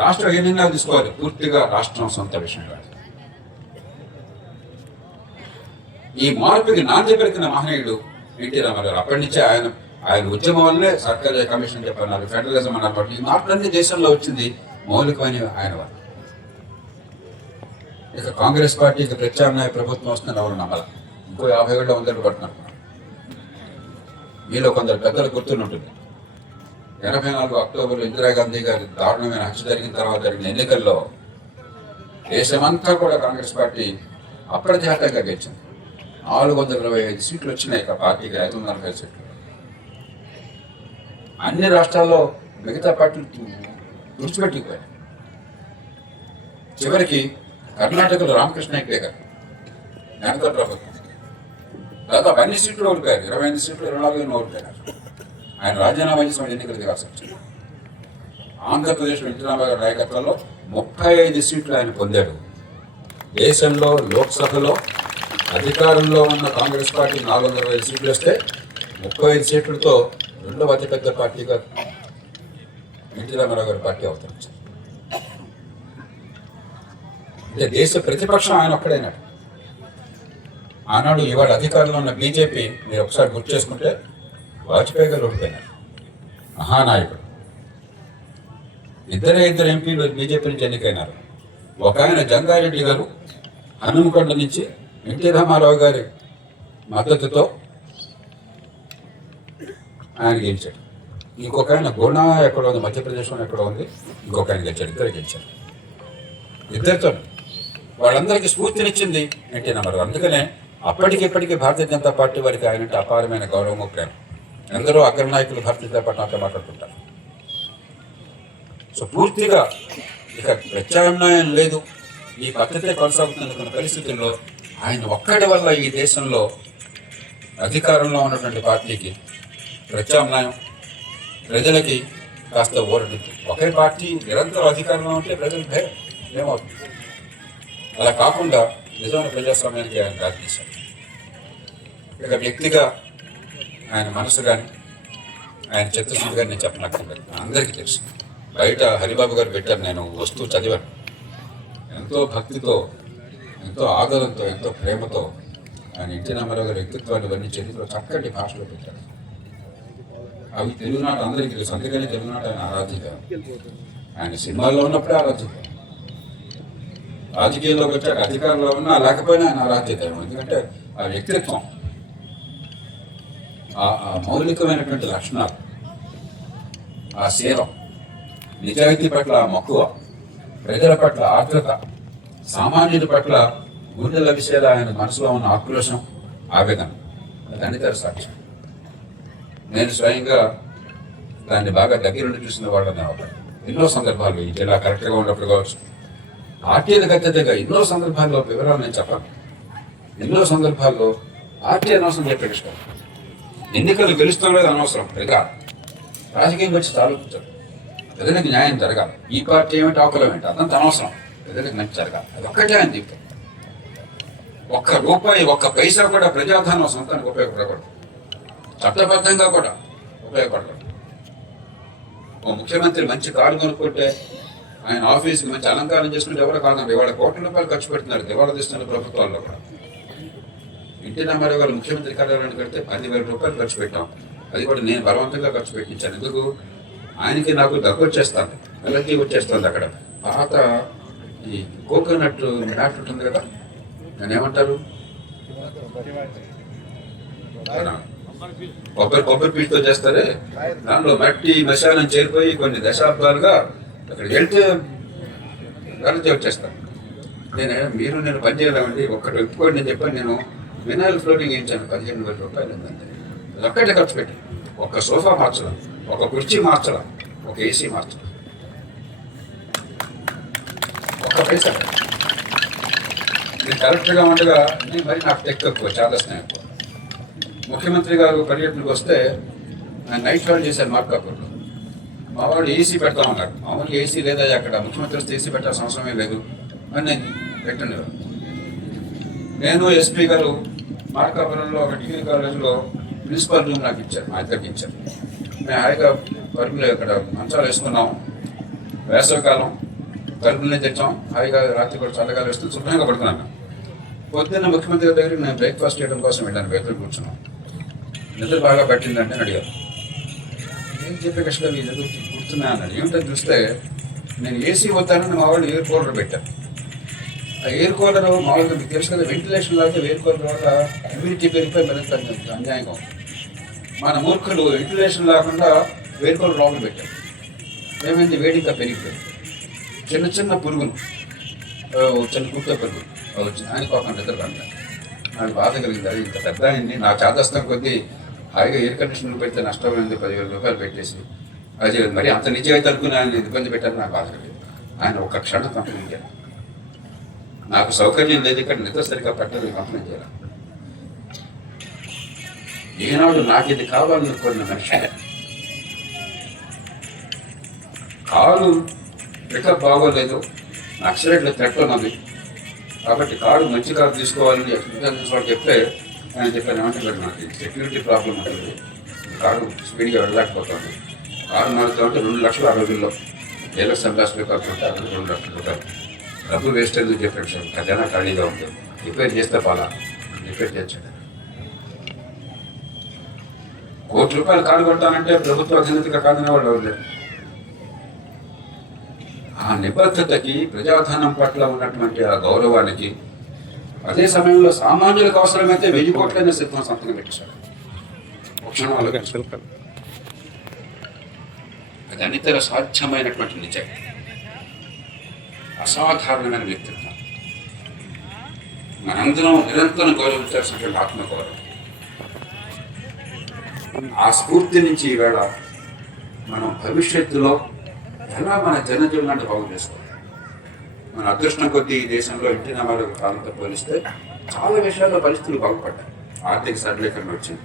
రాష్ట్రం ఏ నిర్ణయాలు తీసుకోవాలి, పూర్తిగా రాష్ట్రం సొంత విషయం కాదు. ఈ మార్పుకి నాంది పలికిన మహనీయుడు ఎన్టీ రామారావు. అప్పటి నుంచే ఆయన ఉద్యమం వల్లే సర్కార్ కమిషన్ చెప్పన్నారు, ఫెడరలిజం అన్నారు. ఈ మార్పులన్నీ దేశంలో వచ్చింది మౌలికమైన ఆయన వల్ల. ఇక కాంగ్రెస్ పార్టీకి ప్రత్యామ్నాయ ప్రభుత్వం వస్తుందని ఎవరు నమ్మాలి. ఇంకో 50 ఏళ్ళ ముందర పడుతున్నారు. మీలో కొందరు పెద్దలు గుర్తుంటుంది, 84 అక్టోబర్లో ఇందిరాగాంధీ గారి దారుణమైన హత్య జరిగిన తర్వాత జరిగిన ఎన్నికల్లో దేశమంతా కూడా కాంగ్రెస్ పార్టీ అప్రతిహతంగా గెలిచింది. 425 సీట్లు వచ్చినాయి. ఇక పార్టీకి 540 సీట్లు. అన్ని రాష్ట్రాల్లో మిగతా పార్టీలు తుడిచిపెట్టిపోయాయి. చివరికి కర్ణాటకలో రామకృష్ణ హెగ్డే గారు జనతా ప్రభుత్వం దాదాపు అన్ని సీట్లు ఓడిపోయారు. 25 సీట్లు 24 ఓడిపోయారు. ఆయన రాజీనామా చేసిన ఎన్నికలు దిగాల్సి వచ్చింది. ఆంధ్రప్రదేశ్లో ఎన్టీ రామారావు గారి నాయకత్వంలో 35 సీట్లు ఆయన పొందాడు. దేశంలో లోక్సభలో అధికారంలో ఉన్న కాంగ్రెస్ పార్టీ 425 సీట్లు వస్తే 35 సీట్లతో రెండవ అతిపెద్ద పార్టీగా ఎన్టీ రామారావు గారి పార్టీ అవతరించారు. అంటే దేశ ప్రతిపక్షం ఆయన ఒక్కడైనాడు. ఆనాడు ఇవాళ అధికారంలో ఉన్న బీజేపీ మీరు ఒకసారి గుర్తు చేసుకుంటే వాజ్పేయి గారు ఓడిపోయినారు, మహానాయకుడు. ఇద్దరు ఎంపీలు బీజేపీ నుంచి ఎన్నికైనారు. ఒక ఆయన జంగారెడ్డి గారు హనుమకొండ నుంచి ఎన్టీ రామారావు గారి మద్దతుతో ఆయన గెలిచాడు. ఇంకొక ఆయన గుణా ఎక్కడ ఉంది, మధ్యప్రదేశ్లో ఎక్కడ ఉంది, ఇంకొక ఆయన గెలిచాడు. ఇద్దరు గెలిచారు. ఇద్దరితో వాళ్ళందరికీ స్ఫూర్తినిచ్చింది ఎన్టీ రామారావు. అందుకనే అప్పటికిప్పటికీ భారతీయ జనతా పార్టీ వారికి ఆయన అపారమైన గౌరవము, ప్రేమ. ఎందరో అగ్రనాయకులు భారతీయ జనతా పార్టీ మాట్లాడుతుంటారు. సో పూర్తిగా ఇక ప్రత్యామ్నాయం లేదు, ఈ పద్ధతే కొనసాగుతున్న పరిస్థితుల్లో ఆయన ఒక్కడి వల్ల ఈ దేశంలో అధికారంలో ఉన్నటువంటి పార్టీకి ప్రత్యామ్నాయం, ప్రజలకి కాస్త ఓరడింది. ఒకే పార్టీ నిరంతరం అధికారంలో ఉంటే ప్రజలు భయం ఏమవుతుంది. అలా కాకుండా నిజమైన ప్రజాస్వామ్యానికి ఆయన దారితీశారు. ఇక వ్యక్తిగా ఆయన మనసు కానీ ఆయన చిత్తశుద్ధి కానీ నేను చెప్పనక్కర్లేదు, అందరికీ తెలుసు. బయట హరిబాబు గారు పెట్టారు, నేను వస్తూ చదివాను. ఎంతో భక్తితో, ఎంతో ఆదరంతో, ఎంతో ప్రేమతో ఆయన ఎన్టీ రామారావు గారి వ్యక్తిత్వాన్ని వర్ణించేందుకు చక్కటి భాషలో పెట్టారు. అవి తెలుగునాట అందరికీ తెలుసు. అందుకని తెలుగునాట ఆయన ఆరాధ్యత. ఆయన సినిమాల్లో ఉన్నప్పుడే ఆరాధ్యత, రాజకీయాల్లోకి వచ్చాక అధికారంలో ఉన్నా లేకపోయినా ఆయన ఆరాధ్యత. ఎందుకంటే ఆ వ్యక్తిత్వం, ఆ మౌలికమైనటువంటి లక్షణాలు, ఆ శీలం, నిజాయితీ పట్ల మక్కువ, ప్రజల పట్ల ఆర్ద్రత, సామాన్యుల పట్ల గుండెల విషయాలు ఆయన మనసులో ఉన్న ఆక్రోశం, ఆవేదన, దాన్ని తర సాక్ష్యం. నేను స్వయంగా దాన్ని బాగా దగ్గరుండి చూసిన వాళ్ళని ఎన్నో సందర్భాలు ఈ జిల్లా కరెక్ట్గా ఉన్నప్పుడు కావచ్చు, పార్టీలకు అత్యధికంగా ఎన్నో సందర్భాల్లో వివరాలు నేను చెప్పాను. ఎన్నో సందర్భాల్లో పార్టీ అనవసరం చెప్పేస్తాం. ఎన్నికలు గెలుస్తాం లేదు అనవసరం, జరగాలి. రాజకీయం వచ్చి ఆలోచించారు. ప్రజలకు న్యాయం జరగాలి. ఈ పార్టీ ఏమిటి, ఆకులం ఏంటి, అదంతా అనవసరం. ప్రజలకు మంచి జరగాలి. అది ఒక్కటే ఆయన జీవితం. ఒక్క రూపాయి, ఒక్క పైసా కూడా ప్రజాధనం సొంతానికి ఉపయోగపడకూడదు. చట్టబద్ధంగా కూడా ఉపయోగపడకూడదు. ఓ ముఖ్యమంత్రి మంచి కారు కొనుక్కుంటే ఆయన ఆఫీస్కి మంచి అలంకారం చేసుకుంటే ఎవరు కాదండి. ఇవాళ కోట్ల రూపాయలు ఖర్చు పెడుతున్నారు దివాళా తీస్తున్న ప్రభుత్వాల్లో కూడా. ఎన్టీ రామారావు గారు ముఖ్యమంత్రి కార్యాలయానికి కడితే 10,000 రూపాయలు ఖర్చు పెట్టాం. అది కూడా నేను బలవంతంగా ఖర్చు పెట్టించాను. ఎందుకు? ఆయనకి నాకు దగ్గు వచ్చేస్తాను, ఎలర్జీ వచ్చేస్తుంది. అక్కడ పాత ఈ కోకోనట్ మ్యాట్ ఉంటుంది కదా, దాన్ని ఏమంటారు, కొబ్బరి పీచుతో చేస్తారే, దానిలో మట్టి మశానం చేరిపోయి కొన్ని దశాబ్దాలుగా అక్కడికి వెళ్తే ఎలర్జీ వచ్చేస్తాను. నేను పని చేయలేమండి, ఒక్కటి ఒప్పుకోండి నేను చెప్పాను. నేను వినాయిల్ ఫ్లోరింగ్ వేయించాను, 15,000 రూపాయలు. అది ఒక్కటే ఖర్చు పెట్టి ఒక సోఫా మార్చడం, ఒక కుర్చీ మార్చడం, ఒక ఏసీ మార్చడం, ఒక్క పైసా. నేను కరెక్ట్గా ఉండగా మరి నాకు టెక్ ఎక్కువ, చాలా స్నేహం ఎక్కువ. ముఖ్యమంత్రి గారు పర్యటనకు వస్తే ఆయన నైట్ హాల్ట్ చేశారు మార్కాపూర్లో. మా వాళ్ళు ఏసీ పెడతామన్నారు. మామూలుగా ఏసీ లేదా అక్కడ, ముఖ్యమంత్రి వస్తే ఏసీ పెట్టాల్సిన అవసరమే లేదు అని నేను పెట్టండి. నేను ఎస్పీ గారు మార్కాపురంలో ఒక డిగ్రీ కాలేజీలో ప్రిన్సిపల్ రూమ్ నాకు ఇచ్చారు, మా ఇద్దరికి ఇచ్చారు. మేము హాయిగా పరుపులు ఇక్కడ మంచాలు వేసుకున్నాం. వేసవికాలం తలుపులనే తెచ్చాం. హాయిగా రాత్రి కూడా చల్లగాలి వేస్తూ శుభ్రంగా పడుకున్నాను. పొద్దున్న ముఖ్యమంత్రి గారి దగ్గర నేను బ్రేక్ఫాస్ట్ చేయడం కోసం వెళ్ళాను. బయటకు కూర్చున్నాం. నిద్ర బాగా పట్టిందంటే అడిగారు. ఏం చెప్పే కష్టం మీ దగ్గర కూర్చున్నా అన్నాడు. ఏమిటని చూస్తే నేను ఏసీ వద్దానని మా వాళ్ళు ఎయిర్ కూలర్ పెట్టారు. ఆ ఎయిర్ కూలర్ మామూలుగా మీకు తెలుసు కదా, వెంటిలేషన్ లాగా ఎయిర్ కూలర్ వల్ల హ్యూమిడిటీ పెరిగిపోయి మరింత అన్యాయంగా. మన మూర్ఖులు వెంటిలేషన్ లేకుండా ఎయిర్ కూలర్ లోపల పెట్టారు. ఏమైంది, వేడిగా పెరిగిపోయింది. చిన్న చిన్న పురుగులు, చిన్న కుక్క పురుగులు వచ్చింది. ఆయన పాపం నిద్ర పడ్డాను. నాకు బాధ కలిగింది. అది ఇంత పెద్ద అయింది. నా చేదస్తం కొద్దీ హాయిగా ఎయిర్ కండిషనర్ పెడితే నష్టమైంది. 10,000 రూపాయలు పెట్టేసి అది మరి అంత నిజమైతే అనుకుని ఆయన ఇబ్బంది పెట్టారు. నాకు బాధ కలిగింది. ఆయన ఒక్క క్షణం కంప్లైంట్ చేయాలి. నాకు సౌకర్యం లేదు, ఇక్కడ నిద్ర సరిగ్గా పట్టదు, కంప్లైంట్ చేయాలి. ఈనాడు నాకు ఇది కావాలనుకున్న మనిషి కారు పికప్ బాగోలేదు, నక్సలైట్ల థ్రెట్ ఉన్నది కాబట్టి కారు మంచి కారు తీసుకోవాలని ఎక్స్పీరియన్స్ వాళ్ళు చెప్తే ఆయన చెప్పాను, ఏమంటారు, నాకు సెక్యూరిటీ ప్రాబ్లం ఉంటుంది, కారు స్పీడ్గా వెళ్ళలేకపోతుంది, కారు మారుతామంటే 2,60,000 ఏళ్ళ సందాసులు కాకుండా 2,00,000 రూపాయలు డబ్బు వేస్ట్ ఎందుకు చెప్పాడు సార్, ఖజానా ఖాళీగా ఉంది, రిపేర్ చేస్తే బాగా రిపేర్ చేయించాడు. ₹1,00,00,000 కారు కొడతానంటే ప్రభుత్వ అధినేతగా కాదనే వాళ్ళు ఎవరు లేరు. ఆ నిబద్ధతకి, ప్రజాధనం పట్ల ఉన్నటువంటి ఆ గౌరవానికి, అదే సమయంలో సామాన్యులకు అవసరమైతే 1,000 కోట్లైనా సిద్ధం సంతకం పెట్టేశాడు. అది అనితర సాధ్యమైనటువంటి నిజం, అసాధారణమైన వ్యక్తిత్వం. మనందరం నిరంతరం గౌరవించాల్సినటువంటి ఆత్మగౌరవం. ఆ స్ఫూర్తి నుంచి ఈవేళ మనం భవిష్యత్తులో ఎలా మన జనజీవనాన్ని బాగు చేసుకోవాలి. మన అదృష్టం కొద్దీ ఈ దేశంలో ఎన్టీ రామారావు కాలంతో పోలిస్తే చాలా విషయాల్లో పరిస్థితులు బాగుపడ్డాయి. ఆర్థిక సరళీకరణ వచ్చింది.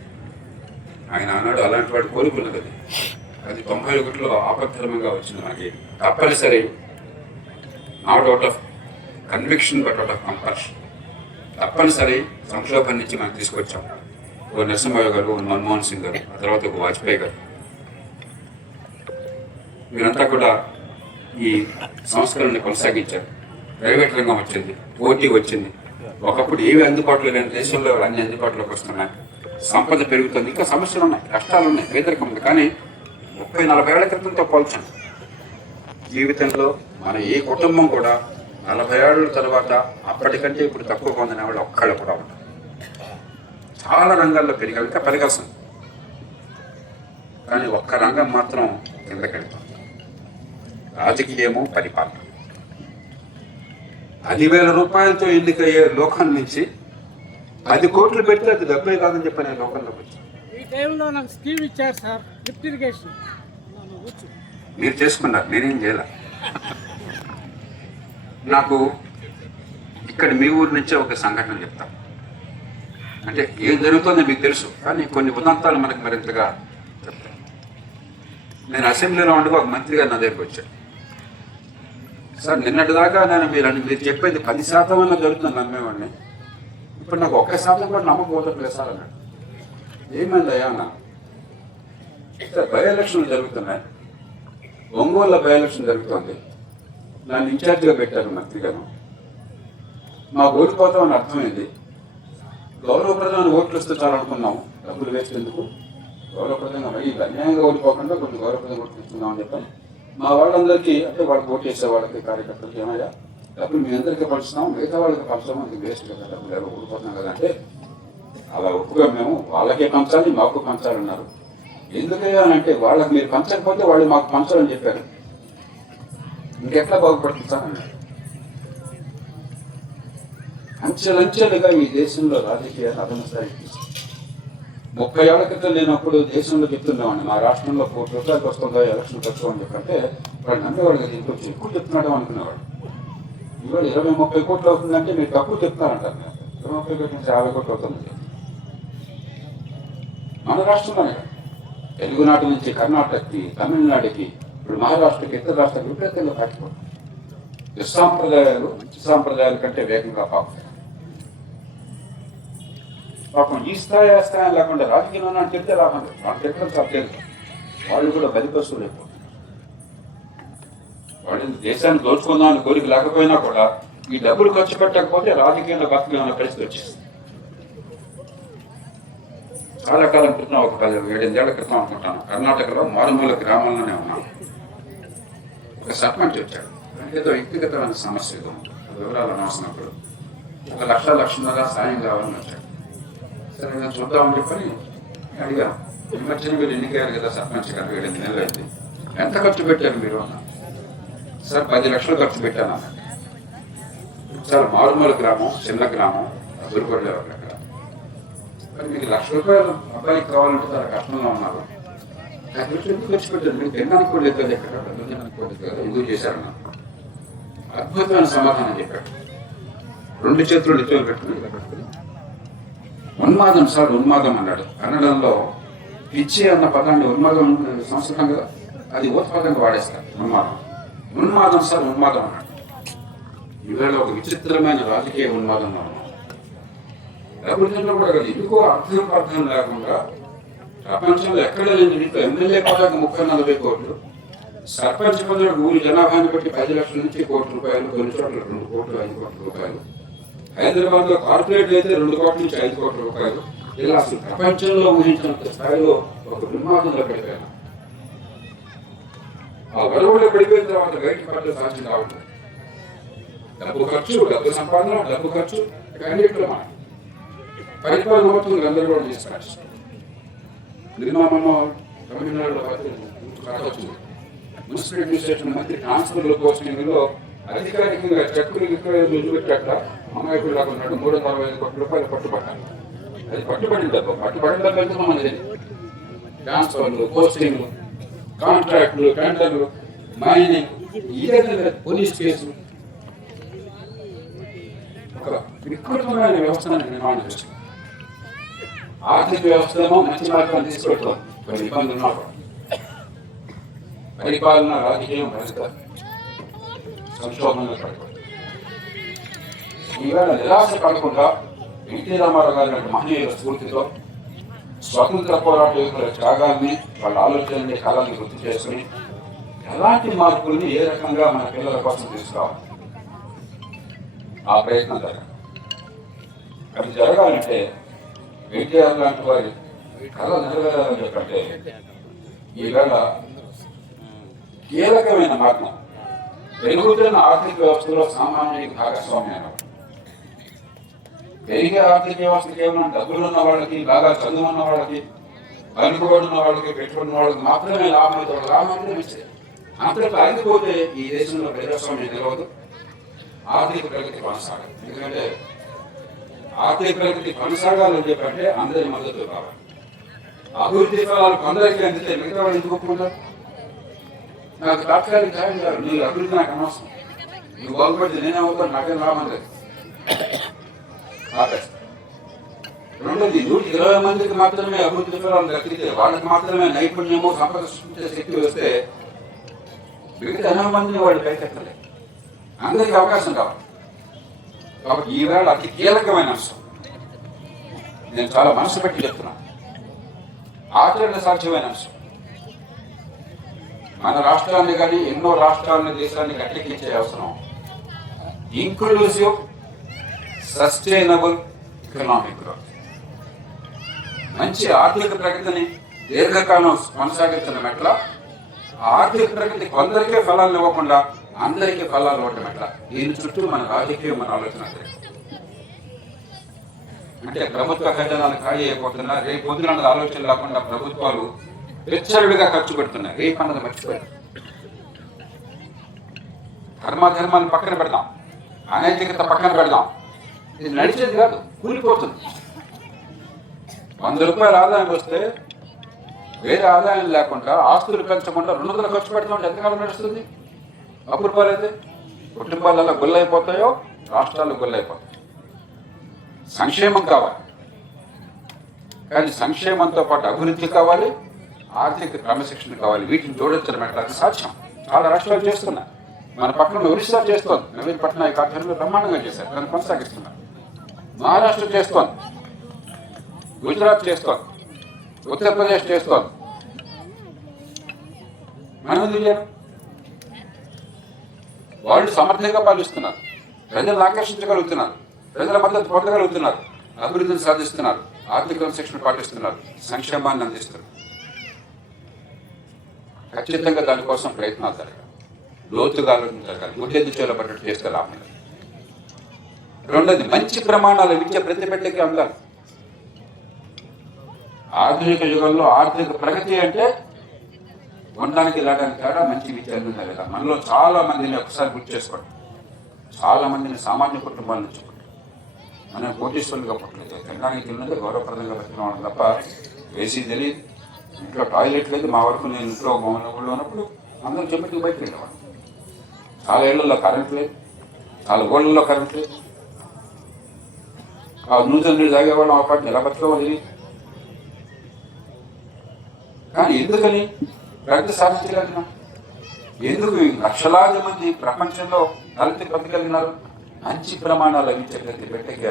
ఆయన ఆనాడు అలాంటి వాడు కోరుకున్నది. అది 91లో ఆపద్ధర్మంగా వచ్చింది. మనకి తప్పనిసరి, not out of conviction but out of compulsion, తప్పనిసరి సంక్షోభం నుంచి మనం తీసుకొచ్చాం. ఓ నరసింహరావు గారు, ఓ మన్మోహన్ సింగ్ గారు, ఆ తర్వాత ఒక వాజ్పేయి గారు, వీరంతా కూడా ఈ సంస్కరణని కొనసాగించారు. ప్రైవేట్ రంగం వచ్చింది, పోటీ వచ్చింది. ఒకప్పుడు ఏవి అందుబాటులో లేని దేశంలో అన్ని అందుబాటులోకి వస్తున్నాయి. సంపద పెరుగుతుంది. ఇంకా సమస్యలు ఉన్నాయి, కష్టాలు ఉన్నాయి, పేదరికం ఉంది. కానీ 30-40 ఏళ్ల క్రితంతో పోల్చండి. జీవితంలో మన ఏ కుటుంబం కూడా 40 ఏళ్ళ తర్వాత అప్పటికంటే ఇప్పుడు తక్కువ పొందిన వాళ్ళు ఒక్కళ్ళు కూడా ఉంటారు. చాలా రంగాల్లో పెరిగారు, ఇంకా పెరగాల్సింది. కానీ ఒక్క రంగం మాత్రం కిందకెళ్తాం, రాజకీయము, పరిపాలన. 10,000 రూపాయలతో ఎన్నికయ్యే లోకం నుంచి 10 కోట్లు పెడితే అది డబ్బే కాదని చెప్పి నేను లోకంలోకి వచ్చాను. ఈ టైంలో నాకు స్కీమ్ ఇచ్చారు సార్, లిఫ్ట్ ఇరిగేషన్. మీరు చేసుకున్నారు, నేనేం చేయాల. నాకు ఇక్కడ మీ ఊరి నుంచే ఒక సంఘటన చెప్తాను. అంటే ఏం జరుగుతుందో మీకు తెలుసు, కానీ కొన్ని ఉదంతాలు మనకు మరింతగా చెప్తాను. నేను అసెంబ్లీలో ఉండగా ఒక మంత్రి గారు నా దగ్గరికి వచ్చాడు. సార్ నిన్నటి దాకా మీరు చెప్పేది 10% అన్న జరుగుతుంది నమ్మేవాడిని, ఇప్పుడు నాకు 1% కూడా నమ్మకం పోతట్లేదు సార్ అన్నాడు. ఏమైంది అయ్యా అన్న? సార్ బై ఎలక్షన్లు జరుగుతున్నాయి, ఒంగోలులో బై ఎలక్షన్ జరుగుతుంది, నన్ను ఇన్ఛార్జిగా పెట్టారు మంత్రి గారు. మాకు ఓడిపోతామని అర్థమైంది, గౌరవప్రదమైన ఓట్లు వస్తే చాలా అనుకున్నాం, డబ్బులు వేస్ట్ ఎందుకు, గౌరవప్రదంగా మరి అన్యాయంగా ఓడిపోకుండా కొంచెం గౌరవప్రదంగా ఓట్లు తీసుకుందాం అని చెప్పాను. మా వాళ్ళందరికీ అంటే వాళ్ళకి ఓటు చేసే వాళ్ళకి కార్యకర్తలకి ఏమయ్యా డబ్బులు మీ అందరికీ పంచుతాం, మిగతా వాళ్ళకి పంచడం అది వేస్ట్ కదా, డబ్బులు ఎవరు ఓడిపోతున్నాం కదా అంటే అలా ఒప్పుగా మేము వాళ్ళకే పంచాలి మాకు పంచాలన్నారు. ఎందుకయ్యా అంటే వాళ్ళకి మీరు పంచకపోతే వాళ్ళు మాకు పంచాలని చెప్పారు, ఇంకెట్లా బాగుపడుతుంది సార్ అన్నారు. అంచెలంచెలుగా ఈ దేశంలో రాజకీయాలు అదనస్థాయి 30 ఏళ్ల క్రితం లేనప్పుడు దేశంలో చెప్తున్నామండి మా రాష్ట్రంలో ₹1 కోట్లు వస్తుందో ఎలక్షన్ ఖర్చు అని చెప్పంటే వాళ్ళు నమ్మేవాళ్ళు కదా, ఇంకొంచెం ఎక్కువ చెప్తున్నాడు అనుకునేవాడు. ఇవాళ 20-30 కోట్లు అవుతుందంటే మీరు తక్కువ చెప్తున్నారంటారు. 20-30 కోట్ల నుంచి 50 కోట్లు అవుతుంది మన రాష్ట్రంలోనే. తెలుగునాటి నుంచి కర్ణాటకకి, తమిళనాడుకి, ఇప్పుడు మహారాష్ట్రకి, ఇతర రాష్ట్రాలకు విపరీతంగా పాటిపోతుంది. దుస్సాంప్రదాయాలు మంచి సాంప్రదాయాల కంటే వేగంగా పాకుతాయి. పాపం ఈ స్థాయి ఆ స్థాయి లేకుండా రాజకీయంలో అని చెప్తే రాకుండా వాళ్ళు ఎక్కడ తప్పలేదు, వాళ్ళు కూడా బలిపస్తులు అయిపోతారు. వాళ్ళు దేశాన్ని దోచుకుందామని కోరిక లేకపోయినా కూడా ఈ డబ్బులు ఖర్చు పెట్టకపోతే రాజకీయంలో బతకలేమన్న పరిస్థితి వచ్చేస్తుంది. చాలా కాలం క్రితం ఒక 7-8 ఏళ్ల క్రితం అనుకుంటాను, కర్ణాటకలో మారుమూల గ్రామంలోనే ఉన్నాను. ఒక సర్పంచ్ వచ్చాడు, ఏదో వ్యక్తిగతమైన సమస్య వివరాలు అనవసరప్పుడు 1,00,000-1,50,000 సాయం కావాలని వచ్చాడు. సరే నేను చూద్దామని చెప్పని అడిగా, ఈ మధ్యన మీరు ఎన్నికయ్యారు కదా సర్పంచ్ గారు, 7-8 నెలలు అయింది, ఎంత ఖర్చు పెట్టారు మీరు అన్న. సార్ 10 లక్షలు ఖర్చు పెట్టాను అన్న. చాలా మారుమూల గ్రామం, చిన్న గ్రామం, అదురుపడలేవారు అక్కడ. మరి మీకు ₹1,00,000 అబ్బాయికి కావాలంటే చాలా కష్టంగా ఉన్నారు, 10 లక్షలు ఎందుకు ఖర్చు పెట్టారు, మీకు తినడానికి కూడా లేదు కదా, ఎక్కడ తినడానికి కూడా లేదు కదా, ఎందుకు చేశారన్న. అద్భుతమైన సమాధానం చెప్పాడు. 2 చేతులు నిత్యం పెట్టుకుని ఉన్మాదం సార్ ఉన్మాదం అన్నాడు. కన్నడంలో పిచ్చి అన్న పదాన్ని ఉన్మాదం సంస్కృతం కదా, అది ఊతపదంగా వాడేస్తారు. ఉన్మాదం సార్ ఉన్మాదం అన్నాడు. ఈవేళ ఒక విచిత్రమైన రాజకీయ ఉన్మాదంలో ఉన్నాం. డబ్బులు కూడా కదా, ఎందుకో అర్థం లేకుండా ప్రపంచంలో ఎక్కడ లేని రీతిలో ఎమ్మెల్యే పదానికి 30-40 కోట్లు, సర్పంచ్ పదవికి ఊరి జనాభాని బట్టి 10 లక్షల నుంచి ₹1,00,000, కొన్ని చోట్ల 2 కోట్లు, 5 కోట్ల రూపాయలు. హైదరాబాద్ లో కార్పొరేట్లు అయితే 2 కోట్ల నుంచి 5 కోట్ల రూపాయలు. ఇలా అసలు ప్రపంచంలో ఊహించినంత స్థాయిలో ఒక ఉన్మాదంలో పడిపోయాను. ఆ గొడవలో పడిపోయిన తర్వాత బయట పట్ల సాధ్యం కావట్లేదు. డబ్బు ఖర్చు, డబ్బు సంపాదన, డబ్బు ఖర్చు అన్నింటిలో మన పరిపాలన మొత్తం గందరగోళం చేసి నిర్మాణంలో తమిళనాడులో వచ్చింది. మున్సిపల్ అడ్మినిస్ట్రేషన్ మంత్రి ట్రాన్స్ఫర్ పోస్టింగ్ లో అధికారికంగా చెక్కులు రుజువు పెట్టాక అమాయకుడు లాగా ఉన్నాడు. ₹365 కోట్ల పట్టుబట్టాలి. అది పట్టుబడిన డబ్బు, పట్టుబడిన డబ్బు ఎంత మనది. ట్రాన్స్ఫర్లు, పోస్టింగ్లు, కాంట్రాక్టులు, టెండర్లు, మైనింగ్, ఇదే పోలీస్ కేసులు, ఒక వికృతమైన వ్యవస్థను నిర్మాణం చేస్తుంది. ఆర్థిక వ్యవస్థలో మంచి మార్గాన్ని తీసుకెళ్తాం, కొన్ని ఇబ్బందులు ఉన్నా పరిపాలన రాజకీయం భరిత సంక్షోభంలో పడిపోతుంది. ఈవేళ నిరాశ పడకుండా ఎన్టీ రామారావు గారి లాంటి మహనీయుల స్ఫూర్తితో స్వతంత్ర పోరాట యోధుల త్యాగాల్ని, వాళ్ళ ఆలోచనల్ని, కళల్ని గుర్తు చేసుకుని ఎలాంటి మార్పుల్ని ఏ రకంగా మన పిల్లల కోసం తీసుకురావాలి, ఆ ప్రయత్నం జరగాలి. అది జరగాలంటే ఎన్టీఆర్ లాంటి వారి కళ నెరవేరాలని చెప్పంటే ఈవేళ కీలకమైన మార్గం పెరుగుతున్న ఆర్థిక వ్యవస్థలో సామాన్యుడికి భాగస్వామ్యం. పెరిగే ఆర్థిక వ్యవస్థ కేవలం డబ్బులు ఉన్న వాళ్ళకి, బాగా చదువు ఉన్న వాళ్ళకి, పలుకుబడి ఉన్న వాళ్ళకి, పెట్టుబడి ఉన్న వాళ్ళకి మాత్రమే లాభం అవుతుంది. లాభం ఇస్తే అంతట్లో ఆగిపోతే ఈ దేశంలో ప్రజాస్వామ్యం నిలవదు, ఆర్థిక ప్రగతి కొనసాగదు. ఎందుకంటే ఆర్థిక ప్రగతి కొనసాగాలని చెప్పంటే అందరి మద్దతు కావాలి. అభివృద్ధి ఫలాలు కొందరికి అందితే మిగతా వాళ్ళు ఎందుకు ఒప్పుకుంటారు? నాకు తాత్కాలిక సాయం కాదు, నీ అభివృద్ధి నాకు అనవసరం, నువ్వు బాగుపడితే నేనే అవుతాను, నాకేం లాభం లేదు. రెండోది 120 మందికి మాత్రమే అభివృద్ధి ఫలాలు దక్కితే, వాళ్ళకి మాత్రమే నైపుణ్యము సంపద సృష్టించే శక్తి వస్తే మిగతా 80 మందిని వాళ్ళు పైకెత్తలేదు. అందరికీ అవకాశం కావాలి. కాబట్టి ఈవేళ అతి కీలకమైన అంశం, నేను చాలా మనసు పెట్టి చెప్తున్నాను, ఆచరణ సాధ్యమైన అంశం. మన రాష్ట్రాన్ని కానీ ఎన్నో రాష్ట్రాలని దేశాన్ని గట్టెక్కించే అవసరం ఇంక్లూసివ్ సస్టైనబుల్ ఎకనామిక్ గ్రోత్. మంచి ఆర్థిక ప్రగతిని దీర్ఘకాలం కొనసాగించడం ఎట్లా, ఆర్థిక ప్రగతి కొందరికే ఫలాలు ఇవ్వకుండా అందరికీ ఫలాలు ఇవ్వటం ఎట్లా, దీని చుట్టూ మన రాజకీయం, మన ఆలోచన. అంటే ప్రభుత్వ ఖజానాలు ఖాళీ అయిపోతున్నా, రేపు పొద్దున ఆలోచన లేకుండా ప్రభుత్వాలు విచ్చలవిడిగా ఖర్చు పెడుతున్నాయి. రేపు అన్నది మర్చిపోయారు. ధర్మాన్ని పక్కన పెడదాం, అనైతికత పక్కన పెడదాం. ఇది నడిచేది కాదు, కూలిపోతుంది. 100 రూపాయల ఆదాయం వస్తే వేరే ఆదాయం లేకుండా, ఆస్తులు పెంచకుండా 200 ఖర్చు పెడతామంటే ఎంతకాలం నడుస్తుంది? అప్పుడు పాలైతే కుటుంబాలలో గొల్లైపోతాయో, రాష్ట్రాలు గొల్లైపోతాయి. సంక్షేమం కావాలి, కానీ సంక్షేమంతో పాటు అభివృద్ధి కావాలి, ఆర్థిక క్రమశిక్షణ కావాలి. వీటిని జోడించడం ఎట్లా సాధ్యం? చాలా రాష్ట్రాలు చేస్తున్నాయి. మన పక్కన ఒరిస్సా చేస్తోంది, నవీన్ పట్నాయక్ ఆధ్వర్యంలో బ్రహ్మాండంగా చేశారు, దాన్ని కొనసాగిస్తున్నారు. మహారాష్ట్ర చేస్తోంది, గుజరాత్ చేస్తోంది, ఉత్తరప్రదేశ్ చేస్తోంది. మనం ఎందుకు చేయరు? వాళ్ళు సమర్థంగా పాలిస్తున్నారు, ప్రజలను ఆకర్షించగలుగుతున్నారు, ప్రజల మద్దతు పొందగలుగుతున్నారు, అభివృద్ధిని సాధిస్తున్నారు, ఆర్థిక క్రమశిక్షణ పాటిస్తున్నారు, సంక్షేమాన్ని అందిస్తున్నారు. ఖచ్చితంగా దానికోసం ప్రయత్నాలు జరగాలి, లోతుగా ఆలోచన జరగాలి. గుడ్డెద్దు చేలబడ్డట్టు చేస్తే లాభం లేదు. రెండోది, మంచి ప్రమాణాల విద్య ప్రతి బిడ్డకి అందాలి. ఆధునిక యుగంలో ఆర్థిక ప్రగతి అంటే ఉండడానికి రావడానికి తేడా మంచి విద్య అందిందా లేదా. మనలో చాలా మందిని ఒకసారి గుర్తు చేసుకోండి, చాలా మందిని సామాన్య కుటుంబాల నుంచి పుట్టారు. మనం కోటీశ్వరులుగా పుట్టలేదు, తినడానికి తిన్నది గౌరవప్రదంగా బతికిన తప్ప వేసి తెలియదు. ఇంట్లో టాయిలెట్ లేదు. మా వరకు నేను ఇంట్లో ఊళ్ళో ఉన్నప్పుడు అందరూ చెప్పి బయటకు వెళ్ళేవాడు. చాలా ఏళ్లలో కరెంట్ లేదు, చాలా ఊళ్ళల్లో కరెంట్ లేదు. ఆ నూతన నీళ్ళు తాగేవాళ్ళం, ఆ పాటిని ఎలా బతుకోవాలి తెలియదు. కానీ ఎందుకని ప్రగతి సాధించగలిగినాం? ఎందుకు లక్షలాది మంది ప్రపంచంలో తలెత్తి బ్రతకగలిగినారు? మంచి ప్రమాణాలు విద్య ప్రతి బిడ్డకి.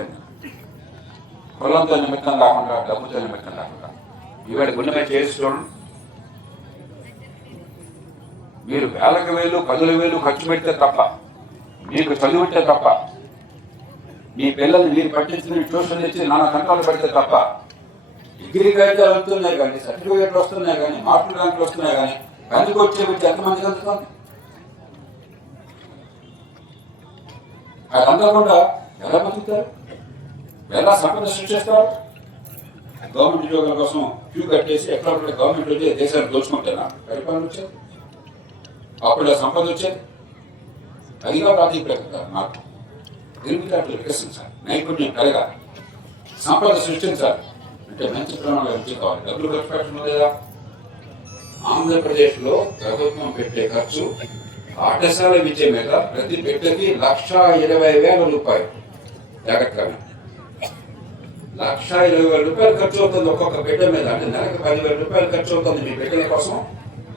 కులంతో నిమిత్తం కాకుండా, డబ్బుతో నిమిత్తం కాకుండా. ఈవేళ గుండె చేసి చూడండి, మీరు వేలకు వేలు 10,000 ఖర్చు పెడితే తప్ప, మీకు చదివితే తప్ప, మీ పిల్లల్ని మీరు పట్టించుకుని ట్యూషన్ ఇచ్చి నానా కంట్రోల్ పెడితే తప్ప, డిగ్రీ కాగితాలు వస్తున్నాయి కానీ, సర్టిఫికేట్లు వస్తున్నాయి కానీ, మార్కులు ర్యాంకులు వస్తున్నాయి కానీ, పనికి వచ్చే విద్య ఎంతమందికి అందుతుంది? అది అందకుండా ఎలా బతుకుతారు? ఎలా సంపద సృష్టిస్తారు? గవర్నమెంట్ ఉద్యోగాల కోసం క్యూ కట్టేసి ఎక్కడ గవర్నమెంట్ వచ్చి దేశాన్ని దోచుకుంటేనా పరిపాలన వచ్చేది? అప్పుడు సంపద వచ్చేది. అదిగా ఆర్థిక ప్రగతి మార్పు. తెలివితేటలు వికసించాలి, నైపుణ్యం కలగాలి, సంపద సృష్టించాలి. అంటే మంచి ప్రమాణాలు విద్య కావాలి. డబ్బులు ఖర్చు పెట్టడం లేదా? ఆంధ్రప్రదేశ్లో ప్రభుత్వం పెట్టే ఖర్చు పాఠశాల విద్య మీద ప్రతి బిడ్డకి 1,20,000 రూపాయలు. జాగ్రత్తగా 1,20,000 రూపాయలు ఖర్చు అవుతుంది ఒక్కొక్క బిడ్డ మీద. అంటే నెలకు 10,000 రూపాయలు ఖర్చు అవుతుంది మీ బిడ్డల కోసం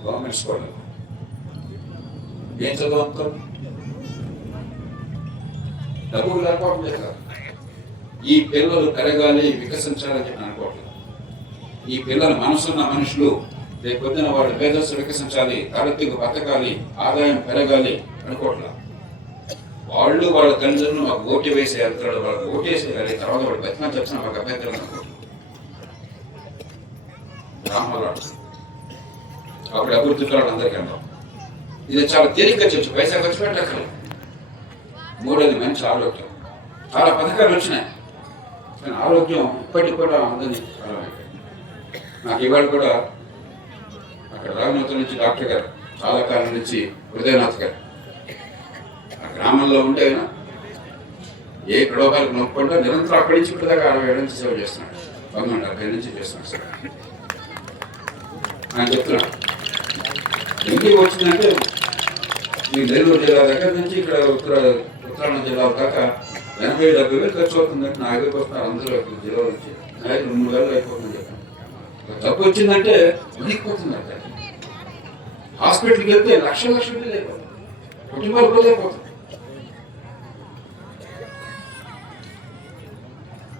గవర్నమెంట్ స్కూల్లో. ఏం చదువుతాం? డబ్బులు లేకపోవడం లేదు. ఈ పిల్లలు పెరగాలి, వికసించాలని చెప్పి అనుకోవట్లేదు. ఈ పిల్లల మనసున్న మనుషులు రేపు పొద్దున వాళ్ళ మేధస్సు వికసించాలి, తరగతికి బతకాలి, ఆదాయం పెరగాలి అనుకోవట్లేదు. వాళ్ళు వాళ్ళ తల్లిదండ్రులు మాకు ఓటు వేసి వెళ్తాడు, వాళ్ళకి ఓటేసేయాలి, తర్వాత వాళ్ళు బతినా చచ్చిన మాకు అభ్యంతరం అనుకోవట్లేదు. రామరాడు అప్పుడు అభివృద్ధి పిల్లలు అందరికీ అంటాం. ఇది చాలా తేలిగ్గా చెప్పు, పైసా ఖర్చు పెట్టక్కర్లేదు. మూడోది మంచి ఆరోగ్యం. చాలా పథకాలు వచ్చినాయి, కానీ ఆరోగ్యం ఇప్పటికి కూడా అందరినీ నాకు ఇవాళ కూడా అక్కడ రామనాథ్ నుంచి డాక్టర్ గారు, చాలా కాలం నుంచి హృదయనాథ్ గారు ఆ గ్రామంలో ఉంటే ఏ ప్రలోభాలకు నొప్పుకుంటా నిరంతరం అక్కడి నుంచి ఇప్పటిదాకా 60 ఏళ్ళ నుంచి సేవ చేస్తున్నాడు. 1970 నుంచి చేస్తున్నాడు సార్. ఆయన చెప్తున్నాడు, ఇంటికి వచ్చిందంటే మీ నెల్లూరు జిల్లా దగ్గర నుంచి ఇక్కడ ఉత్తరాంధ్ర జిల్లా దాకా 80,000-70,000 ఖర్చు అవుతుందంటే నా దగ్గరికి వస్తున్నారు అందరూ జిల్లా నుంచి. 5 3 వేలు అయిపోతుంది చెప్పాను. జబ్బు వచ్చిందంటే ఉనికిపోతుంది అంతే. హాస్పిటల్కి వెళ్తే లక్షలు బిల్లు అయిపోతుంది, కుటుంబాలు బిల్లు అయిపోతుంది.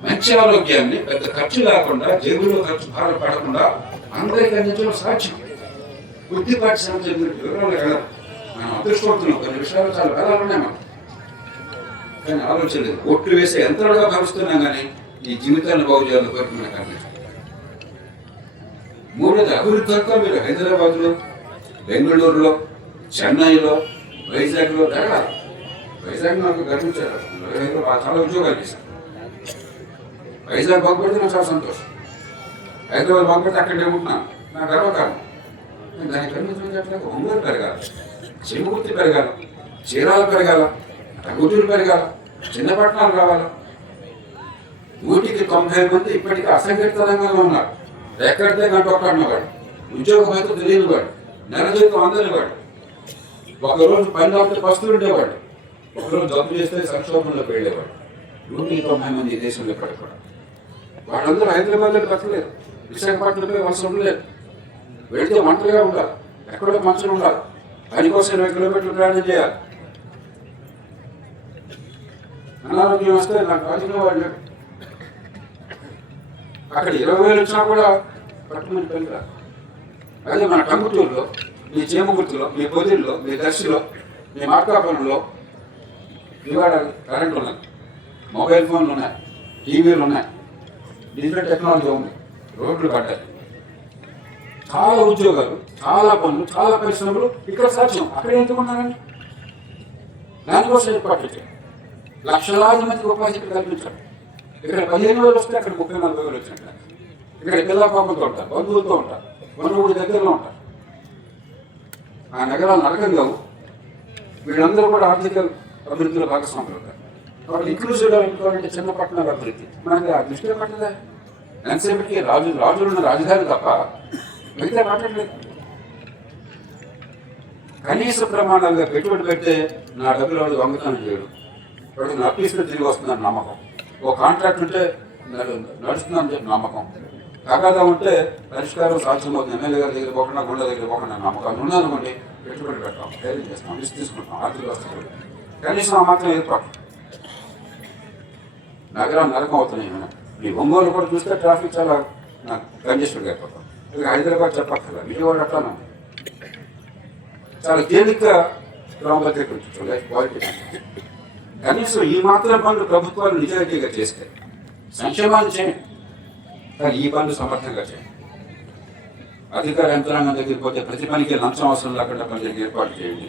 మంచి ఆరోగ్యాన్ని పెద్ద ఖర్చు లేకుండా, జేబులో ఖర్చు భారం పడకుండా అందరికీ అందించడం సాధ్యం. కొద్దిపాటి సమస్య వివరాలు కదా, మనం అదృష్టపడుతున్నాం. కొన్ని విషయాలు చాలా బలాలు ఉన్నాయి మనం, కానీ ఆలోచన లేదు. ఓట్లు వేసే యంత్రాలుగా భావిస్తున్నాం, కానీ ఈ జీవితాన్ని బాగు చేయాలని కోరుకున్నాం. కానీ మూడోది అభివృద్ధి అంతా మీరు హైదరాబాద్లో, బెంగళూరులో, చెన్నైలో, వైజాగ్లో జరగాలి. వైజాగ్ నాకు గర్వించారు, వైజాగ్లో చాలా ఉద్యోగాలు చేశాను. వైజాగ్ బాగుపడితే నాకు చాలా సంతోషం. హైదరాబాద్ బాగుపడితే అక్కడే ఉంటున్నాను, నా గర్వకారణం. దానికి కనిపించట్లేదు. ఒంగోలు పెరగాలి, చెముకుర్తి పెరగాలి, చీరాలు పెరగాల, గుంటూరు పెరగాల, చిన్న పట్టణాలు కావాలి. 190 మంది ఇప్పటికీ అసంఘటిత రంగంలో ఉన్నారు. ఎక్కడితే గంట ఒక్కడినవాడు, ఉద్యోగం అయితే తెలియని వాడు, నెల జీతం అందని వాడు, ఒకరోజు పని రాత్రి పస్తులు ఉండేవాడు, ఒకరోజు జబ్బు చేస్తే సంక్షోభంలోకి వెళ్ళేవాడు. 190 మంది ఈ దేశంలో ఇప్పటికి కూడా. వాళ్ళందరూ హైదరాబాద్లో బతకలేదు, విశాఖపట్నంలో వలస ఉండలేదు. వెళితే ఒంటరిగా ఉండాలి, ఎక్కడో మంచులు ఉండాలి, పని కోసం 20 కిలోమీటర్లు ప్రయాణం చేయాలి. అనారోగ్యం వస్తే నాకు రాజకీయ వాడు అక్కడ 20,000 వచ్చినా కూడా పట్టుమని పెళ్ళిరా. అదే మన టంగుటూరులో, మీ చేమగుర్తిలో, మీ పొదిల్లో, మీ దర్శిలో, మీ మార్కాపురంలో ఇవాళ కరెంట్ ఉన్నాయి, మొబైల్ ఫోన్లు ఉన్నాయి, టీవీలు ఉన్నాయి, డిజిటల్ టెక్నాలజీ ఉంది, రోడ్లు పడ్డాయి, చాలా ఉద్యోగాలు, చాలా పనులు, చాలా పరిశ్రమలు ఇక్కడ సాధ్యం. అక్కడ ఎందుకున్నారండి? దానికోసం ఏర్పాటు చేయాలి. లక్షలాది మందికి ఉపాధి ఇక్కడ కల్పించాలి. ఇక్కడ 15,000 వస్తే అక్కడ 30-40,000 వచ్చినట్టు. ఇక్కడ పిల్ల పాపలతో ఉంటారు, బంధువులతో ఉంటారు, బంధువుల దగ్గరలో ఉంటారు. ఆ నగరాలు నరకం కావు. వీళ్ళందరూ కూడా ఆర్థిక అభివృద్ధిలో భాగస్వాములు అవుతారు. కాబట్టి ఇంక్లూజివ్గా ఇంకోవాలంటే చిన్న పట్టణాల అభివృద్ధి మనకి ఆ దృష్టిలో పట్టదా. ఎంతసేపటికి రాజులున్న రాజధాని తప్ప మిగతా మాట్లాడలేదు. కనీస ప్రమాణాలుగా పెట్టుబడి పెడితే నా డబ్బులు వాడు దొంగతనం చేయడు, వాడికి నా అప్పిస్తే తిరిగి వస్తుందని నమ్మకం. ఓ కాంట్రాక్ట్ ఉంటే నడుస్తుందని చెప్పి నమ్మకం. తగాదా ఉంటే పరిష్కారం సాధ్యమవుతుంది. ఎమ్మెల్యే గారి దగ్గర పోకుండా, గుండె దగ్గర పోకుండా నమ్మకాలు ఉన్నాయనుకోండి, పెట్టుబడి పెట్టాం, ధైర్యం చేస్తాం, రిస్క్ తీసుకుంటాం, ఆర్థిక వ్యవస్థ కనీసం ఆ మాత్రం ఏర్పాటు. నగరాలు నరకం అవుతున్నాయి. ఈ ఒంగోలు కూడా చూస్తే ట్రాఫిక్ చాలా కంజెస్టెడ్గా అయిపోతాం. ఇక హైదరాబాద్ చెప్పక్కర్లేదు, విజయవాడ అట్లానే చాలా తేలిగ్గా క్రమబద్ధత క్వాలిటీ. కనీసం ఈ మాత్రం పనులు ప్రభుత్వాలు నిజాయితీగా చేస్తే, సంక్షేమాన్ని చేయండి, కానీ ఈ పనులు సమర్థంగా చేయండి. అధికార యంత్రాంగం దగ్గరికి పోతే ప్రతి పనికి లంచం అవసరం లేకుండా పనిచేసి ఏర్పాటు చేయండి.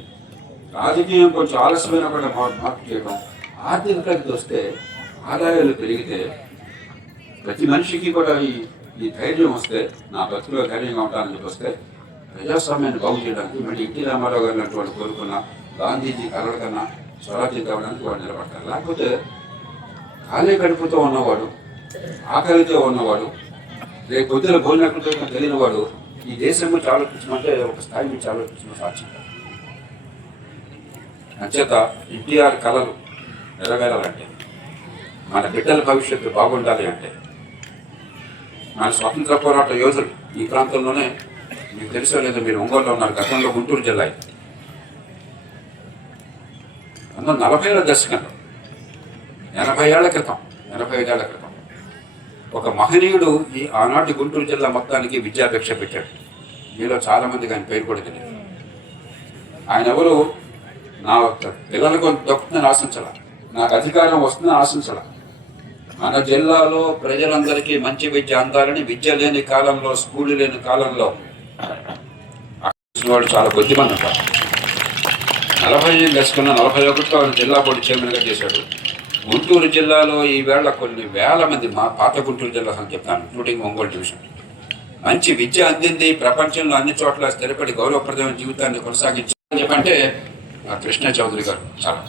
రాజకీయం కొంచెం ఆలస్యమైన కూడా మార్పు చేయడం. ఆర్థిక ప్రగతి వస్తే, ఆదాయాలు పెరిగితే, ప్రతి మనిషికి కూడా ఈ ధైర్యం వస్తే, నా బతుకులో ధైర్యంగా ఉంటానని చెప్పి వస్తే, ప్రజాస్వామ్యాన్ని బాగు చేయడానికి మళ్ళీ ఎన్టీ రామారావు గారు లాంటి వాళ్ళు కోరుకున్న గాంధీజీ కలల కన్నా స్వరాజ్యం కావడానికి వాడు నిలబడతారు. లేకపోతే ఖాళీ కడుపుతో ఉన్నవాడు, ఆకలితో ఉన్నవాడు, రేపు పొద్దున భోజనకులతో తెలియని వాడు ఈ దేశం గురించి ఆలోచించమంటే ఒక స్థాయి నుంచి ఆలోచించడం సాధ్యం. అంచేత ఎన్టీఆర్ కళలు నెరవేరాలంటే, మన బిడ్డల భవిష్యత్తు బాగుండాలి అంటే, మన స్వాతంత్ర పోరాట యోధులు ఈ ప్రాంతంలోనే, మీకు తెలుసో లేదో, మీరు ఒంగోలులో ఉన్నారు, గతంలో గుంటూరు జిల్లా 1940ల దశకంలో 85 ఏళ్ల క్రితం ఒక మహనీయుడు ఈ ఆనాటి గుంటూరు జిల్లా మొత్తానికి విద్యాభిక్ష పెట్టాడు. మీలో చాలా మందికి ఆయన పేరు కూడా తెలియదు. ఆయన ఎవరు? నా పిల్లలకు దొక్కుతుందని ఆశించాల, నాకు అధికారం వస్తుందని ఆశించాల. మన జిల్లాలో ప్రజలందరికీ మంచి విద్య అందాలని, విద్య లేని కాలంలో, స్కూళ్ళు లేని కాలంలో వాడు చాలా కొద్దిమంది ఉంటారు. 45 దశకున్న 41లో ఆయన జిల్లా బోర్డు చైర్మన్గా చేశాడు. గుంటూరు జిల్లాలో ఈవేళ కొన్ని వేల మంది, మా పాత గుంటూరు జిల్లా అని చెప్తాను, ఇంక్లూడింగ్ ఒంగోలు డివిజన్, మంచి విద్య అందింది. ప్రపంచంలో అన్ని చోట్ల స్థిరపడి గౌరవప్రదమైన జీవితాన్ని కొనసాగించాలని చెప్పంటే కృష్ణ చౌదరి గారు చాలా